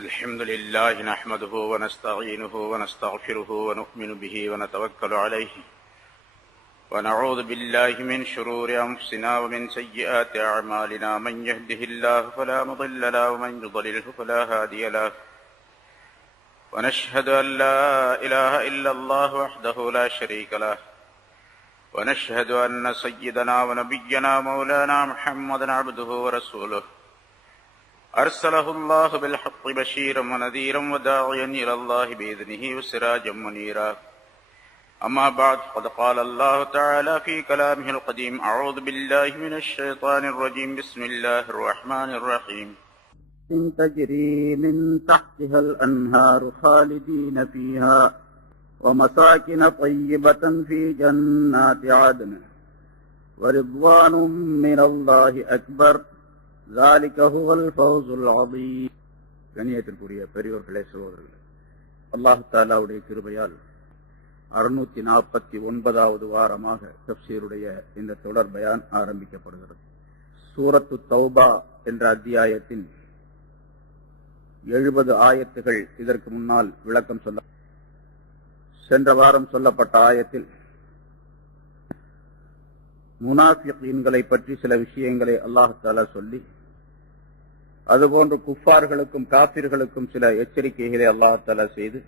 الحمد لله نحمده ونستعينه ونستغفره ونؤمن به ونتوكل عليه ونعوذ بالله من شرور أنفسنا ومن سيئات أعمالنا من يهده الله فلا مضل له ومن يضلله فلا هادي له ونشهد أن لا إله إلا الله وحده لا شريك له ونشهد أن سيدنا ونبينا مولانا محمدا عبده ورسوله أرسله الله بالحق بشيرا ونذيرا وداعيا إلى الله بإذنه وسراجا منيرا أما بعد قد قال الله تعالى في كلامه القديم أعوذ بالله من الشيطان الرجيم بسم الله الرحمن الرحيم تجري من تحتها الأنهار خالدين فيها ومساكن طيبة في جنات عدن ورضوان من الله أكبر ذلك هو الفوز العظيم. கண்ணியத்திற்குரிய பெரியோர்களே, சகோதரர்களே, அல்லாஹ் தஆலாவுடைய கிருபையால் 649வது வாரமாக தஃப்சீருடைய இந்த தொடர் பயான் ஆரம்பிக்கப்படுகிறது. சூரத்து தௌபா என்ற அத்தியாயத்தின் 70 ஆயத்துகள் இதற்கு முன்னால் விளக்கம் சொல்ல. சென்ற வாரம் சொல்லப்பட்ட ஆயத்தில் முனாஃபிகீன்களை பற்றி சில விஷயங்களை அல்லாஹ் தஆலா சொல்லி, அதுபோன்று குஃபார்களுக்கும் காபிர்களுக்கும் சில எச்சரிக்கைகளை அல்லாஹ் தஆலா செய்து,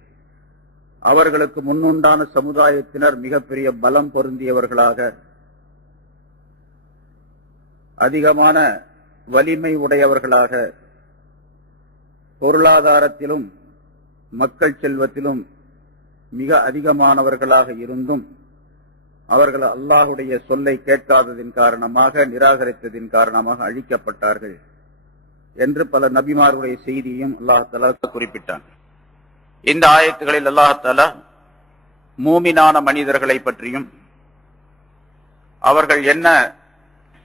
அவர்களுக்கு முன்னுண்டான சமுதாயத்தினர் மிகப்பெரிய பலம் பொருந்தியவர்களாக, அதிகமான வலிமை உடையவர்களாக, பொருளாதாரத்திலும் மக்கள் செல்வத்திலும் மிக அதிகமானவர்களாக இருந்தும் அவர்கள் அல்லாஹுடைய சொல்லை கேட்காததின் காரணமாக, நிராகரித்ததின் காரணமாக அழிக்கப்பட்டார்கள் என்று பல நபிமாருடைய செய்தியும் அல்லாஹ் தஆலா குறிப்பிட்டான். இந்த ஆயத்துகளில் அல்லாஹ் தஆலா மூமினான மனிதர்களை பற்றியும் அவர்கள் என்ன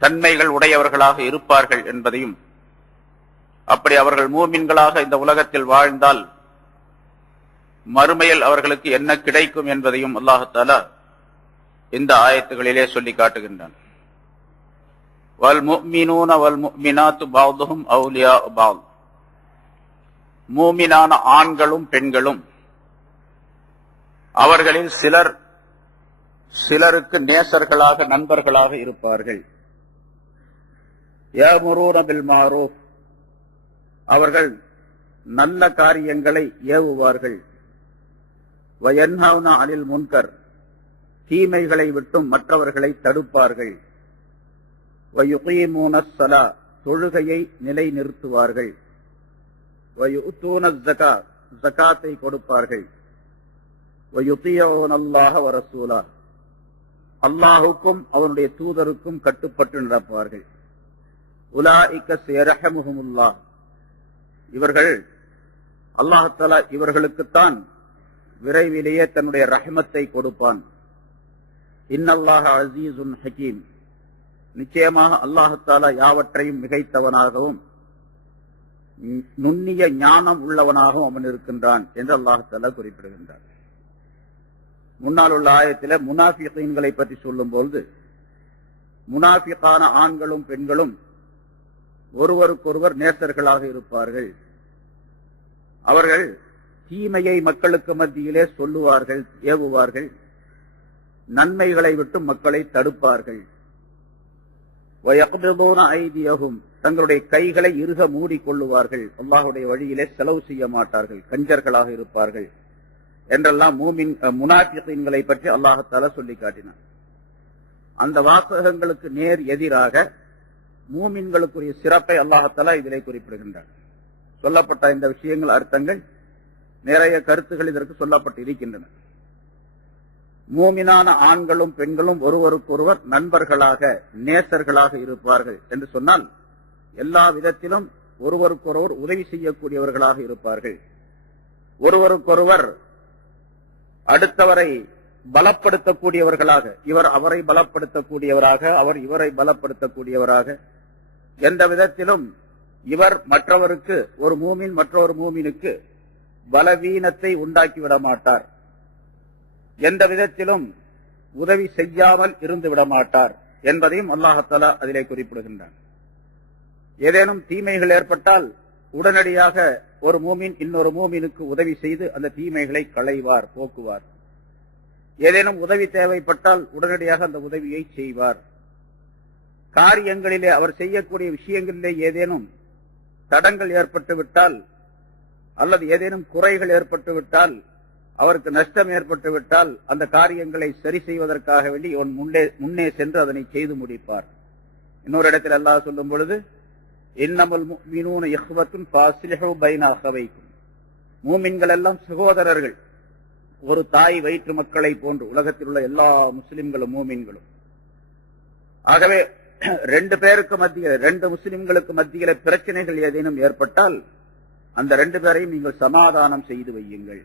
தன்மைகள் உடையவர்களாக இருப்பார்கள் என்பதையும், அப்படி அவர்கள் மூமின்களாக இந்த உலகத்தில் வாழ்ந்தால் மறுமையில் அவர்களுக்கு என்ன கிடைக்கும் என்பதையும் அல்லாஹ் தஆலா இந்த ஆயத்துகளிலே சொல்லி காட்டுகின்றான். வல் முஃமினூன வல் முஃமினாத்து பஅதுஹும் அவுலியாஉ பஅத். மூமினான ஆண்களும் பெண்களும் அவர்களில் சிலருக்கு நேசர்களாக, நண்பர்களாக இருப்பார்கள். யஅமுரூன பில் மஅரூஃப். அவர்கள் நல்ல காரியங்களை ஏவுவார்கள். வயன்ஹவுன அனில் முன்கர். தீமைகளை விட்டும் மற்றவர்களை தடுப்பார்கள். வயுகீமூனஸ் ஸலா. தொழுகையை நிலைநிறுத்துவார்கள். வயுத்தூனஸ் ஸகாத். ஸகாத்தை கொடுப்பார்கள். வயுதீஊனல்லாஹ வ ரசூலா. அல்லாஹ்வுக்கும் அவனுடைய தூதருக்கும் கட்டுப்பட்டு நடப்பார்கள். உலாயிக ஸயர்ஹமுஹுமுல்லாஹ். இவர்கள் அல்லாஹ் தஆலா இவர்களுக்குத்தான் விரைவிலேயே தன்னுடைய ரஹ்மத்தை கொடுப்பான். இன்னல்லாஹ அஸீஸுன் ஹகீம். நிச்சயமாக அல்லாஹ் தஆலா யாவற்றையும் மிகைத்தவனாகவும் நுண்ணிய ஞானம் உள்ளவனாகவும் அவன் இருக்கின்றான் என்று அல்லாஹ் தஆலா குறிப்பிடுகின்றான். முன்னால் உள்ள ஆயத்திலே முனாஃபிகீன்களை பற்றி சொல்லும் பொழுது, முனாஃபிகான ஆண்களும் பெண்களும் ஒருவருக்கொருவர் நேசர்களாக இருப்பார்கள். அவர்கள் தீமையை மக்களுக்கு மத்தியிலே சொல்லுவார்கள், ஏவுவார்கள். நன்மைகளை விட்டு மக்களை தடுப்பார்கள். வயக்பிதுன ஐதியஹும். தங்களுடைய கைகளை இறுக மூடிக்கொள்ளுவார்கள். அல்லாஹ்வுடைய வழியிலே செலவு செய்ய மாட்டார்கள், கஞ்சர்களாக இருப்பார்கள் என்றெல்லாம் முனாஃபிகீன்களை பற்றி அல்லாஹ் தஆலா சொல்லி காட்டினார். அந்த வாசகங்களுக்கு நேர் எதிராக மூமின்களுக்குரிய சிறப்பை அல்லாஹ் தஆலா இதிலே குறிப்பிடுகின்றார். சொல்லப்பட்ட இந்த விஷயங்கள், அர்த்தங்கள், நிறைய கருத்துகள் இதற்கு சொல்லப்பட்டு இருக்கின்றன. மூமினான ஆண்களும் பெண்களும் ஒருவருக்கொருவர் நண்பர்களாக, நேசர்களாக இருப்பார்கள் என்று சொன்னால், எல்லா விதத்திலும் ஒருவருக்கொருவர் உதவி செய்யக்கூடியவர்களாக இருப்பார்கள். ஒருவருக்கொருவர் அடுத்தவரை பலப்படுத்தக்கூடியவர்களாக, இவர் அவரை பலப்படுத்தக்கூடியவராக, அவர் இவரை பலப்படுத்தக்கூடியவராக, எந்த விதத்திலும் இவர் மற்றவருக்கு, ஒரு மூமின் மற்றொரு மூமினுக்கு பலவீனத்தை உண்டாக்கிவிட மாட்டார். எந்த விதத்திலும் உதவி செய்யாமல் இருந்து விட மாட்டார் என்பதையும் அல்லாஹ் தஆலா அதிலே குறிப்பிடுகின்றான். ஏதேனும் தீமைகள் ஏற்பட்டால் உடனடியாக ஒரு மூமின் இன்னொரு மூமினுக்கு உதவி செய்து அந்த தீமைகளை களைவார், போக்குவார். ஏதேனும் உதவி தேவைப்பட்டால் உடனடியாக அந்த உதவியை செய்வார். காரியங்களிலே அவர் செய்யக்கூடிய விஷயங்களிலே ஏதேனும் தடங்கள் ஏற்பட்டு விட்டால் அல்லது ஏதேனும் குறைகள் ஏற்பட்டு விட்டால், அவருக்கு நஷ்டம் ஏற்பட்டு விட்டால், அந்த காரியங்களை சரி செய்வதற்காக வேண்டி இவன் முன்னே சென்று அதனை செய்து முடிப்பார். இன்னொரு இடத்தில் அல்லாஹ் சொல்லும் பொழுது, இன்னமல் முஃமினூன இஹ்வத்துன் ஃபாஸ்லிஹு பைன அஹவைக்கும், மூமின்கள் எல்லாம் சகோதரர்கள், ஒரு தாய் வயிற்று மக்களை போன்று உலகத்தில் உள்ள எல்லா முஸ்லிம்களும் மூமின்களும். ஆகவே ரெண்டு பேருக்கு மத்தியில், ரெண்டு முஸ்லிம்களுக்கு மத்தியில பிரச்சனைகள் ஏதேனும் ஏற்பட்டால் அந்த ரெண்டு பேரையும் நீங்கள் சமாதானம் செய்து வையுங்கள்.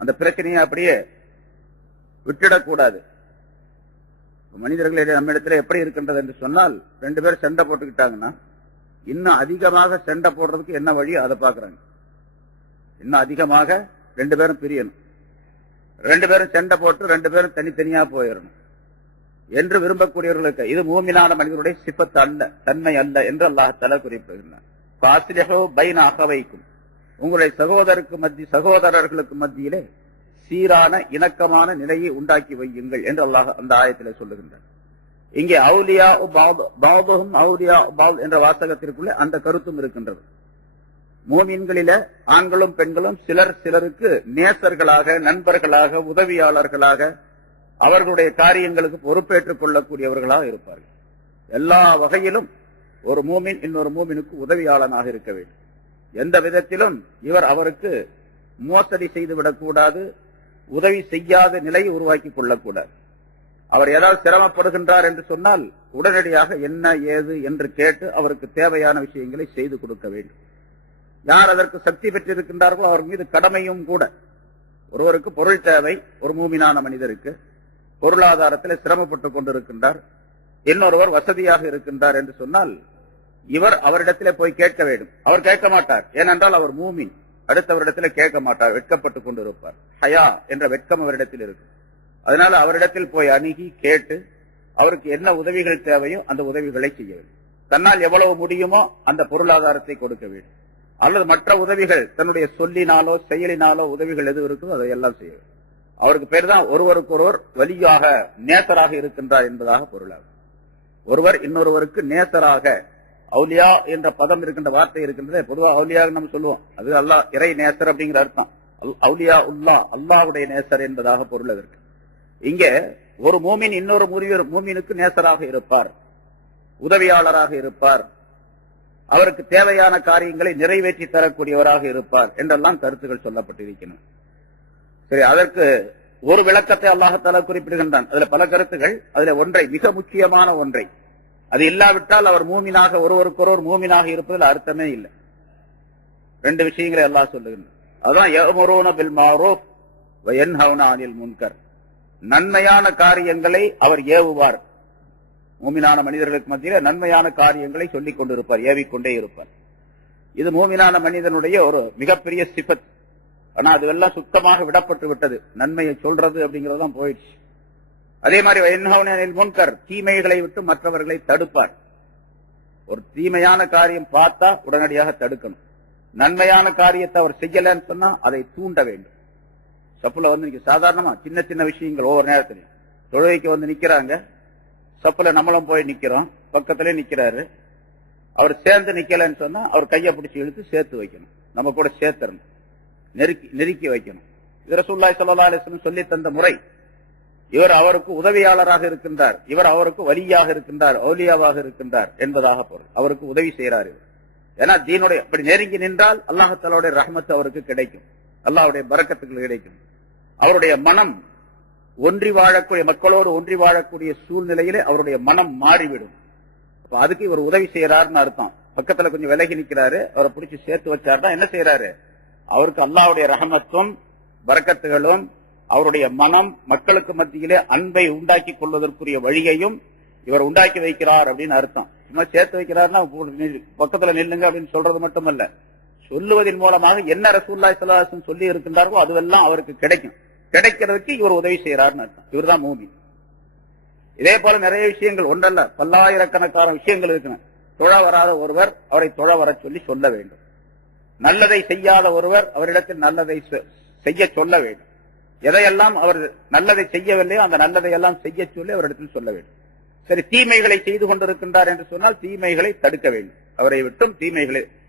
அந்த பிரச்சனையை அப்படியே விட்டுடக்கூடாது. மனிதர்கள் நம்ம இடத்துல எப்படி இருக்கின்றது என்று சொன்னால், ரெண்டு பேரும் சண்டை போட்டுக்கிட்டாங்கன்னா இன்னும் அதிகமாக சண்டை போடுறதுக்கு என்ன வழி அதை பாக்குறாங்க. இன்னும் அதிகமாக ரெண்டு பேரும் பிரியணும், ரெண்டு பேரும் சண்டை போட்டு ரெண்டு பேரும் தனித்தனியா போயிடணும் என்று விரும்பக்கூடியவர்களுக்கு இது மூமினான மனிதனுடைய சிபத்து அல்ல, தன்மை அல்ல என்று அல்லாஹ் தஆலா குறிப்பிடுகிறார். ஃபாஸ்லிஹு பைன அஹவைக்கும், உங்களுடைய சகோதரர்களுக்கு மத்தியிலே சீரான இணக்கமான நிலையை உண்டாக்கி வையுங்கள் என்று அல்லாஹ் அந்த ஆயத்திலே சொல்லுகின்றார். இங்கே அவுலியா பாதுஹும் அவுலியா பாத் என்ற வாசகத்திற்குள்ளே அந்த கருத்தும் இருக்கின்றது. மூமின்களில ஆண்களும் பெண்களும் சிலர் சிலருக்கு நேசர்களாக, நண்பர்களாக, உதவியாளர்களாக, அவர்களுடைய காரியங்களுக்கு பொறுப்பேற்றுக் கொள்ளக்கூடியவர்களாக இருப்பார்கள். எல்லா வகையிலும் ஒரு மூமின் இன்னொரு மூமினுக்கு உதவியாளனாக இருக்க வேண்டும். எந்த விதத்திலும் இவர் அவருக்கு மோசடி செய்துவிடக் கூடாது, உதவி செய்யாத நிலையை உருவாக்கி கொள்ளக்கூடாது. அவர் ஏதாவது சிரமப்படுகின்றார் என்று சொன்னால் உடனடியாக என்ன ஏது என்று கேட்டு அவருக்கு தேவையான விஷயங்களை செய்து கொடுக்க வேண்டும். யார் அதற்கு சக்தி பெற்றிருக்கின்றார்களோ அவர் மீது கடமையும் கூட. ஒருவருக்கு பொருள் தேவை, ஒரு மூமினான மனிதருக்கு பொருளாதாரத்தில் சிரமப்பட்டுக் கொண்டிருக்கின்றார், இன்னொருவர் வசதியாக இருக்கின்றார் என்று சொன்னால் இவர் அவரிடத்திலே போய் கேட்க வேண்டும். அவர் கேட்க மாட்டார், ஏனென்றால் அவர் மூமின். அடுத்தவரிடத்தில் கேட்க மாட்டார், வெட்கப்பட்டுக் கொண்டிருப்பார். ஹயா என்ற வெட்கம் அவரிடத்தில் இருக்கு. அதனால அவரிடத்தில் போய் அணுகி கேட்டு அவருக்கு என்ன உதவிகள் தேவையோ அந்த உதவிகளை செய்ய வேண்டும். தன்னால் எவ்வளவு முடியுமோ அந்த பொருளாதாரத்தை கொடுக்க வேண்டும். அல்லது மற்ற உதவிகள் தன்னுடைய சொல்லினாலோ செயலினாலோ உதவிகள் எது இருக்குதோ அதையெல்லாம் செய்ய வேண்டும். அவருக்கு பேர் தான் ஒருவருக்கொருவர் வலியாக நேசராக இருக்கின்றார் என்பதாக பொருளாகும். ஒருவர் இன்னொருவருக்கு நேசராக, அவுலியா என்ற பதம் இருக்கின்ற வார்த்தை இருக்கின்றது. பொதுவாக அவுலியா நம்ம சொல்லுவோம், அது அல்லாஹ் இறை நேசர் அப்படிங்கிற அர்த்தம். அவுலியா உல்லா, அல்லாஹ்வுடைய நேசர் என்பதாக பொருள் அதற்கு. இங்கே ஒரு மூமின் இன்னொரு மூமினுக்கு நேசராக இருப்பார், உதவியாளராக இருப்பார், அவருக்கு தேவையான காரியங்களை நிறைவேற்றி தரக்கூடியவராக இருப்பார் என்றெல்லாம் கருத்துக்கள் சொல்லப்பட்டிருக்கின்றன. சரி, அதற்கு ஒரு விளக்கத்தை அல்லாஹ் தஆலா குறிப்பிடுகின்றான். அதுல பல கருத்துகள், அதுல ஒன்றை, மிக முக்கியமான ஒன்றை, அது இல்லாவிட்டால் அவர் மூமினாக, ஒருவருக்கொருவர் மூமினாக இருப்பதில் அர்த்தமே இல்லை. ரெண்டு விஷயங்களை அல்லாஹ் சொல்லுகின்றான். அதான் யஅமுரூன பில் மஅரூஃப் வ யன்ஹவுன அனில் முன்கர். நன்மையான காரியங்களை அவர் ஏவுவார். மூமினான மனிதர்களுக்கு மத்தியில் நன்மையான காரியங்களை சொல்லிக் கொண்டிருப்பார், ஏவிக்கொண்டே இருப்பார். இது மூமினான மனிதனுடைய ஒரு மிகப்பெரிய சிபத். ஆனா அதுவெல்லாம் சுத்தமாக விடப்பட்டு விட்டது. நன்மையை சொல்றது அப்படிங்கறதுதான் போயிடுச்சு. அதே மாதிரி வயன்ஹவுன அனில் முன்கர், தீமைகளை விட்டு மற்றவர்களை தடுப்பார். ஒரு தீமையான காரியம் பார்த்தா உடனடியாக தடுக்கணும். நன்மையான காரியத்தை அவர் செய்யலன்னு சொன்னா அதை தூண்ட வேண்டும். சப்புல வந்து சாதாரணமா சின்ன சின்ன விஷயங்கள் ஒவ்வொரு நேரத்திலையும் தொழுகைக்கு வந்து நிக்கிறாங்க, சப்புல நம்மளும் போய் நிக்கிறோம், பக்கத்திலே நிக்கிறாரு, அவர் சேர்ந்து நிக்கலன்னு சொன்னா அவர் கையை பிடிச்சி இழுத்து சேர்த்து வைக்கணும், நம்ம கூட சேர்த்தரணும், நெருக்கி வைக்கணும். இது ரசூலுல்லாஹி ஸல்லல்லாஹு அலைஹி வஸல்லம் சொல்லி தந்த முறை. இவர் அவருக்கு உதவியாளராக இருக்கின்றார், இவர் அவருக்கு வலியாக இருக்கின்றார், அவுலியாவாக இருக்கின்றார் என்பதாக பொருள். அவருக்கு உதவி செய்கிறார் இவர். ஏன்னா தீனுடைய அப்படி நெருங்கி நின்றால் அல்லாஹ் தஆலாவுடைய ரஹ்மத் அவருக்கு கிடைக்கும், அல்லாஹ்வுடைய பரக்கத்துகள் கிடைக்கும். அவருடைய மனம் ஒன்றி வாழக்கூடிய, மக்களோடு ஒன்றி வாழக்கூடிய சூழ்நிலையிலே அவருடைய மனம் மாறிவிடும். அதுக்கு இவர் உதவி செய்யறாருன்னு அர்த்தம். பக்கத்துல கொஞ்சம் விலகி நிக்கிறாரு, அவரை பிடிச்சி சேர்த்து வச்சாருன்னா என்ன செய்யறாரு, அவருக்கு அல்லாஹ்வுடைய ரஹமத்தும் பரக்கத்துகளும், அவருடைய மனம் மக்களுக்கு மத்தியிலே அன்பை உண்டாக்கி கொள்வதற்குரிய வழியையும் இவர் உண்டாக்கி வைக்கிறார் அப்படின்னு அர்த்தம். சும்மா சேர்த்து வைக்கிறாருன்னா பக்கத்துல நில்லுங்க அப்படின்னு சொல்றது மட்டுமல்ல, சொல்லுவதன் மூலமாக என்ன ரசூலுல்லாஹி ஸல்லல்லாஹு அலைஹி வஸல்லம் சொல்லி இருக்கின்றார்களோ அதுவெல்லாம் அவருக்கு கிடைக்கும். கிடைக்கிறதுக்கு இவர் உதவி செய்யறாருன்னு அர்த்தம். இவர் தான் மூமின். இதே போல நிறைய விஷயங்கள், ஒன்றல்ல பல்லாயிரக்கணக்கான விஷயங்கள் இருக்கு. தொழ வராத ஒருவர் அவரை தொழ வர சொல்லி சொல்ல வேண்டும். நல்லதை செய்யாத ஒருவர் அவரிடத்தில் நல்லதை செய்ய சொல்ல வேண்டும். எதையெல்லாம் அவர் நல்லதை செய்யவில்லையோ அந்த நல்லதை எல்லாம் செய்ய சொல்லி அவரிடத்தில் சொல்ல வேண்டும். சரி, தீமைகளை செய்து கொண்டிருக்கின்றார் என்று சொன்னால் தீமைகளை தடுக்க வேண்டும். அவரை விட்டும்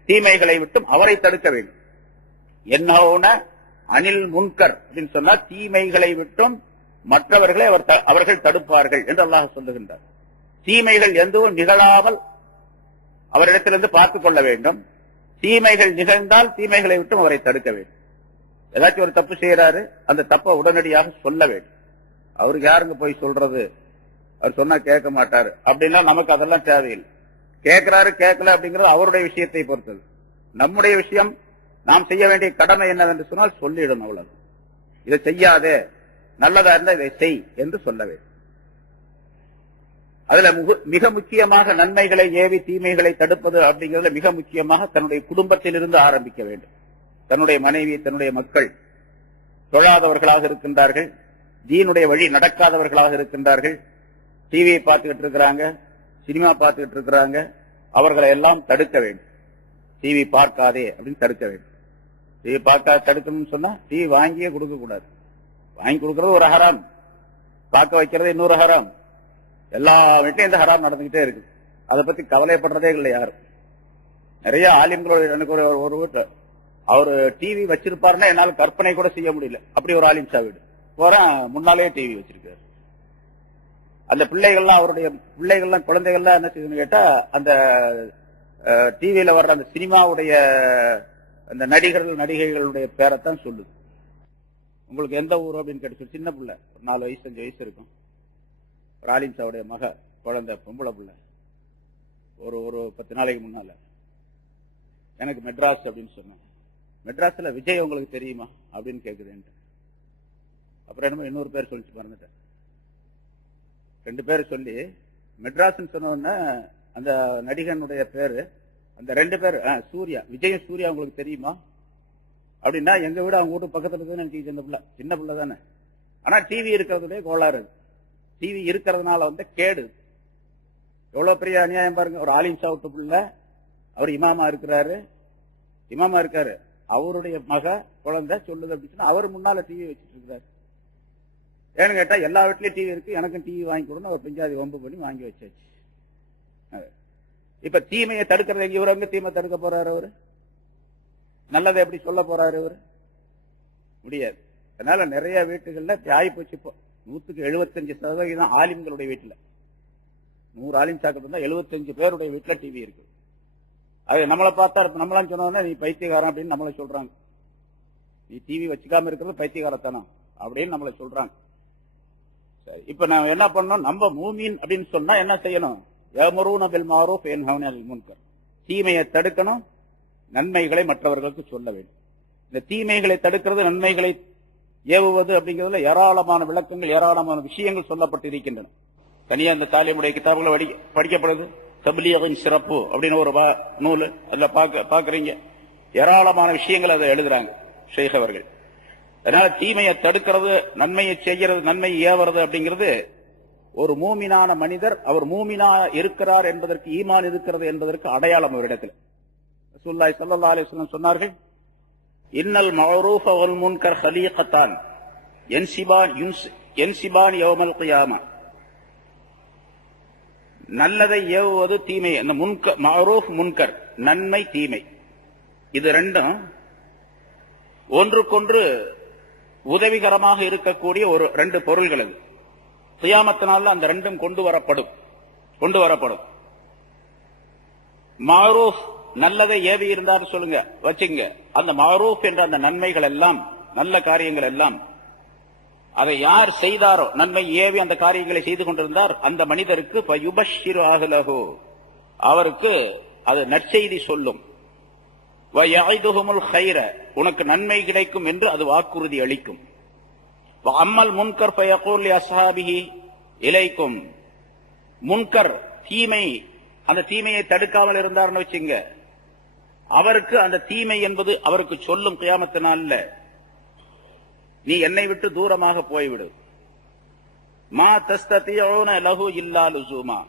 தீமைகளை விட்டும் அவரை தடுக்க வேண்டும். என்ன அனில் முன்கர் அப்படின்னு சொன்னா தீமைகளை விட்டும் மற்றவர்களை அவர்கள் தடுப்பார்கள் என்று அல்லாஹ் சொல்லுகின்றார். தீமைகள் எதுவும் நிகழாமல் அவரிடத்திலிருந்து பார்த்துக் கொள்ள வேண்டும். தீமைகள் நிகழ்ந்தால் தீமைகளை விட்டும் அவரை தடுக்க வேண்டும். ஏதாச்சும் ஒரு தப்பு செய்யறாரு, அந்த தப்பை உடனடியாக சொல்ல வேண்டும். அவருக்கு யாருங்க போய் சொல்றது, அவர் சொன்னா கேட்க மாட்டாரு அப்படின்னா நமக்கு அதெல்லாம் தேவையில்லை. கேட்கிறாரு கேட்கல அப்படிங்கிறது அவருடைய விஷயத்தை பொறுத்தது. நம்முடைய விஷயம், நாம் செய்ய வேண்டிய கடமை என்னவென்று சொன்னால் சொல்லிடும். அவ்வளவு, இதை செய்யாதே, நல்லதா இருந்தா இதை செய் என்று சொல்ல வேண்டும். அதுல மிக முக்கியமாக நன்மைகளை ஏவி தீமைகளை தடுப்பது அப்படிங்கிறதுல மிக முக்கியமாக தன்னுடைய குடும்பத்திலிருந்து ஆரம்பிக்க வேண்டும். தன்னுடைய மனைவி, தன்னுடைய மக்கள் தொழாதவர்களாக இருக்கின்றார்கள், தீனுடைய வழி நடக்காதவர்களாக இருக்கின்றார்கள், டிவியை பார்த்துக்கிட்டு இருக்கிறாங்க, சினிமா பார்த்துக்கிட்டு இருக்கிறாங்க, அவர்களை எல்லாம் தடுக்க வேண்டும். டிவி பார்க்காதே அப்படின்னு தடுக்க வேண்டும். டிவி பார்க்காத தடுக்கணும்னு சொன்னா டிவி வாங்கியே கொடுக்க கூடாது. வாங்கி கொடுக்கறது ஒரு ஹராம், பார்க்க வைக்கிறது இன்னொரு ஹராம். எல்லா வீட்லையும் இந்த ஹராம் நடந்துகிட்டே இருக்கு. அதை பத்தி கவலைப்படுறதே இல்லை யாரும். நிறைய ஆலிம்களோட, எனக்கு ஒரு வீட்டுல அவரு டிவி வச்சிருப்பாருன்னா என்னால கற்பனை கூட செய்ய முடியல. அப்படி ஒரு ஆலிம் வீடு போறேன், முன்னாலே டிவி வச்சிருக்காரு. அந்த பிள்ளைகள்லாம், அவருடைய பிள்ளைகள்லாம், குழந்தைகள்லாம் என்ன செய்யுதுன்னு கேட்டா, அந்த டிவியில வர்ற அந்த சினிமாவுடைய அந்த நடிகர்கள் நடிகைகளுடைய பேரைத்தான் சொல்லுது. உங்களுக்கு எந்த ஊர் அப்படின்னு கேட்டு, சின்ன பிள்ளை, 4 வயசு 5 வயசு இருக்கும். ராலிம் சாவுடைய மக குழந்தை, பொம்பளை பிள்ளை, ஒரு 10 நாளைக்கு முன்னால எனக்கு மெட்ராஸ் அப்படின்னு சொன்னேன். மெட்ராஸ்ல விஜய் உங்களுக்கு தெரியுமா அப்படின்னு கேக்குறேன். அப்புறம் என்னமோ இன்னொரு பேர் சொல்லிச்சு, மறந்துட்டேன். 2 பேர் சொல்லி மெட்ராஸ் சொன்ன உடனே அந்த நடிகனுடைய பேரு, அந்த 2 பேர் சூர்யா, விஜயும் சூர்யா உங்களுக்கு தெரியுமா அப்படின்னா, எங்க வீடு அவங்க வீட்டு பக்கத்துல இருக்குன்னு எனக்கு இந்த பிள்ளை, சின்ன பிள்ளை தானே. ஆனா டிவி இருக்கிறதுலே கோளாறு. டிவி இருக்கிறதுனால கேடு. எவ்வளவு பெரிய அநியாயம் பாருங்க. ஒரு ஆலிம் சாவுட்டு பிள்ளை, அவர் இமாமா இருக்காரு, அவருடைய மக குழந்தை சொல்லுது அப்படின்னு அவர் முன்னால டிவி வச்சுட்டு இருக்காரு. ஏன்னு கேட்டா எல்லா வீட்லயும் டிவி இருக்கு, எனக்கும் டிவி வாங்கி கொடுன்னு அவர் பெஞ்சாதி வம்பு பண்ணி வாங்கி வச்சாச்சு. இப்ப தீமையை தடுக்கிறது எங்க? இவரு தீமை தடுக்க போறாரு? அவரு நல்லதை எப்படி சொல்ல போறாரு? அவரு முடியாது. அதனால நிறைய வீட்டுகள்ல ஆய் போச்சு. இப்போ 175% ஆலிம்களுடைய வீட்டுல, 100 ஆலிம் சாக்கிட்டு இருந்தா 75 பேருடைய வீட்டுல டிவி இருக்கு. அது நம்மளை பார்த்தா, நம்மளாம் சொன்னோம்னா நீ பைத்தியகாரம் அப்படின்னு நம்மளை சொல்றாங்க. நீ டிவி வச்சுக்காம இருக்கிறது பைத்தியகாரத்தானா அப்படின்னு நம்மளை சொல்றாங்க. சரி, இப்ப நான் என்ன பண்ணோம்? நம்ம மூமின் அப்படின்னு சொன்னா என்ன செய்யணும்? யஅமுரூன பில் மஅரூஃப் வயன்ஹவுன அனில் முன்கர். தீமையை தடுக்கணும், நன்மைகளை மற்றவர்களுக்கு சொல்ல வேண்டும். இந்த தீமைகளை தடுக்கிறது, நன்மைகளை ஏவுவது அப்படிங்கிறதுல ஏராளமான விளக்கங்கள், ஏராளமான விஷயங்கள் சொல்லப்பட்டிருக்கின்றன. தனியா அந்த தாலிமுடைய கிதாபுகளை படிக்கப்படுது. தப்லீகின் சிறப்பு அப்படின்னு ஒரு நூல், அதுல பாக்குறீங்க, ஏராளமான விஷயங்கள் அதை எழுதுறாங்க ஷேக் அவர்கள். அதனால தீமையை தடுக்கிறது, நன்மையை செய்கிறது, நன்மையை ஏவுறது அப்படிங்கிறது ஒரு மூமினான மனிதர், அவர் மூமினா இருக்கிறார் என்பதற்கு, ஈமான் இருக்கிறது என்பதற்கு அடையாளம் அவரிடத்தில். ரசூலுல்லாஹி ஸல்லல்லாஹு அலைஹி வஸல்லம் சொன்னார்கள், இன்னல் மஅரூஃப வல் முன்கர் ஹலீகத்தான் யன்சிபான் யௌமல் கியாமா. நல்லதை ஏவுவது, தீமை, அந்த மஅரூஃப் முன்கர், நன்மை தீமை, இது ரெண்டும் ஒன்றுக்கொன்று உதவிகரமாக இருக்கக்கூடிய ஒரு 2 பொருள்கள். அது கியாமத்தினால அந்த ரெண்டும் கொண்டு வரப்படும். மஅரூஃப் நல்லதை ஏவி இருந்தார் சொல்லுங்க, வச்சுங்க. அந்த மஅரூஃப் என்ற அந்த நன்மைகள் எல்லாம், நல்ல காரியங்கள் எல்லாம், அதை யார் செய்தாரோ, நன்மை ஏவி அந்த காரியங்களை செய்து கொண்டிருந்தார், அந்த மனிதருக்கு ஃபயுபஷ்ஷிரு அஹ்லஹு, அவருக்கு அது நற்செய்தி சொல்லும். வயஇதுஹுமுல் கைர, உனக்கு நன்மை கிடைக்கும் என்று அது வாக்குறுதி அளிக்கும். அம்மல் முன்கர் ஃபயகூல் லி அஸ்ஹாபிஹி இலைக்கும். முன்கர் தீமை, அந்த தீமையை தடுக்காமல் இருந்தார்னு வச்சுங்க, அவருக்கு அந்த தீமை என்பது அவருக்கு சொல்லும் கியாமத்தினால, நீ என்னை விட்டு தூரமாக போய்விடு. மா தஸ்ததிஊன லஹு இல்லா லுஸூமா,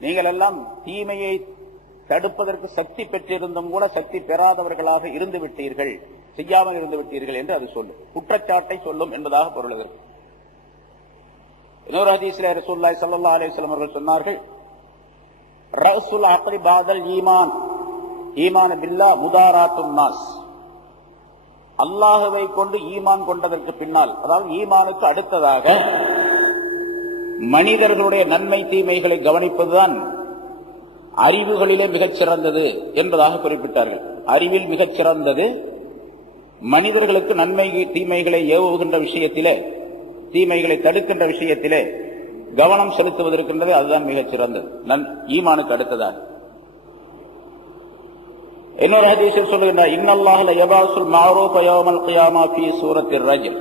நீங்கள் எல்லாம் தீமையை தடுப்பதற்கு சக்தி பெற்றிருந்தும் கூட சக்தி பெறாதவர்களாக இருந்து விட்டீர்கள், செய்யாமல் இருந்து விட்டீர்கள் என்று அது சொல்லும். குற்றச்சாட்டை சொல்லும் என்பதாக பொருள் அதற்கு. இன்னொரு ஹதீஸிலே ரசூலுல்லாஹி ஸல்லல்லாஹு அலைஹி வஸல்லம் அவர்கள் சொன்னார்கள், ரஅஸுல் அக்லி பாதல் ஈமான் ஈமான் பில்லாஹ் முதாராத்துன் நாஸ். அல்லாஹ்வை கொண்டு ஈமான் கொண்டதற்கு பின்னால், அதாவது ஈமானுக்கு அடுத்ததாக மனிதர்களுடைய நன்மை தீமைகளை கவனிப்பதுதான் அறிவுகளிலே மிகச் சிறந்தது என்பதாக குறிப்பிட்டார்கள். அறிவில் மிகச் சிறந்தது மனிதர்களுக்கு நன்மை தீமைகளை ஏவுகின்ற விஷயத்திலே, தீமைகளை தடுக்கின்ற விஷயத்திலே கவனம் செலுத்துவதற்கின்றது, அதுதான் மிகச் சிறந்தது ஈமானுக்கு அடுத்ததாக. இன்னொரு ஹதீஸில் சொல்லுகின்றார், இன்னல்லாஹ் லயபாசுல் மஅரூஃப யௌமல் கியாமா ஃபீ சூரத்திர் ரஜுல்.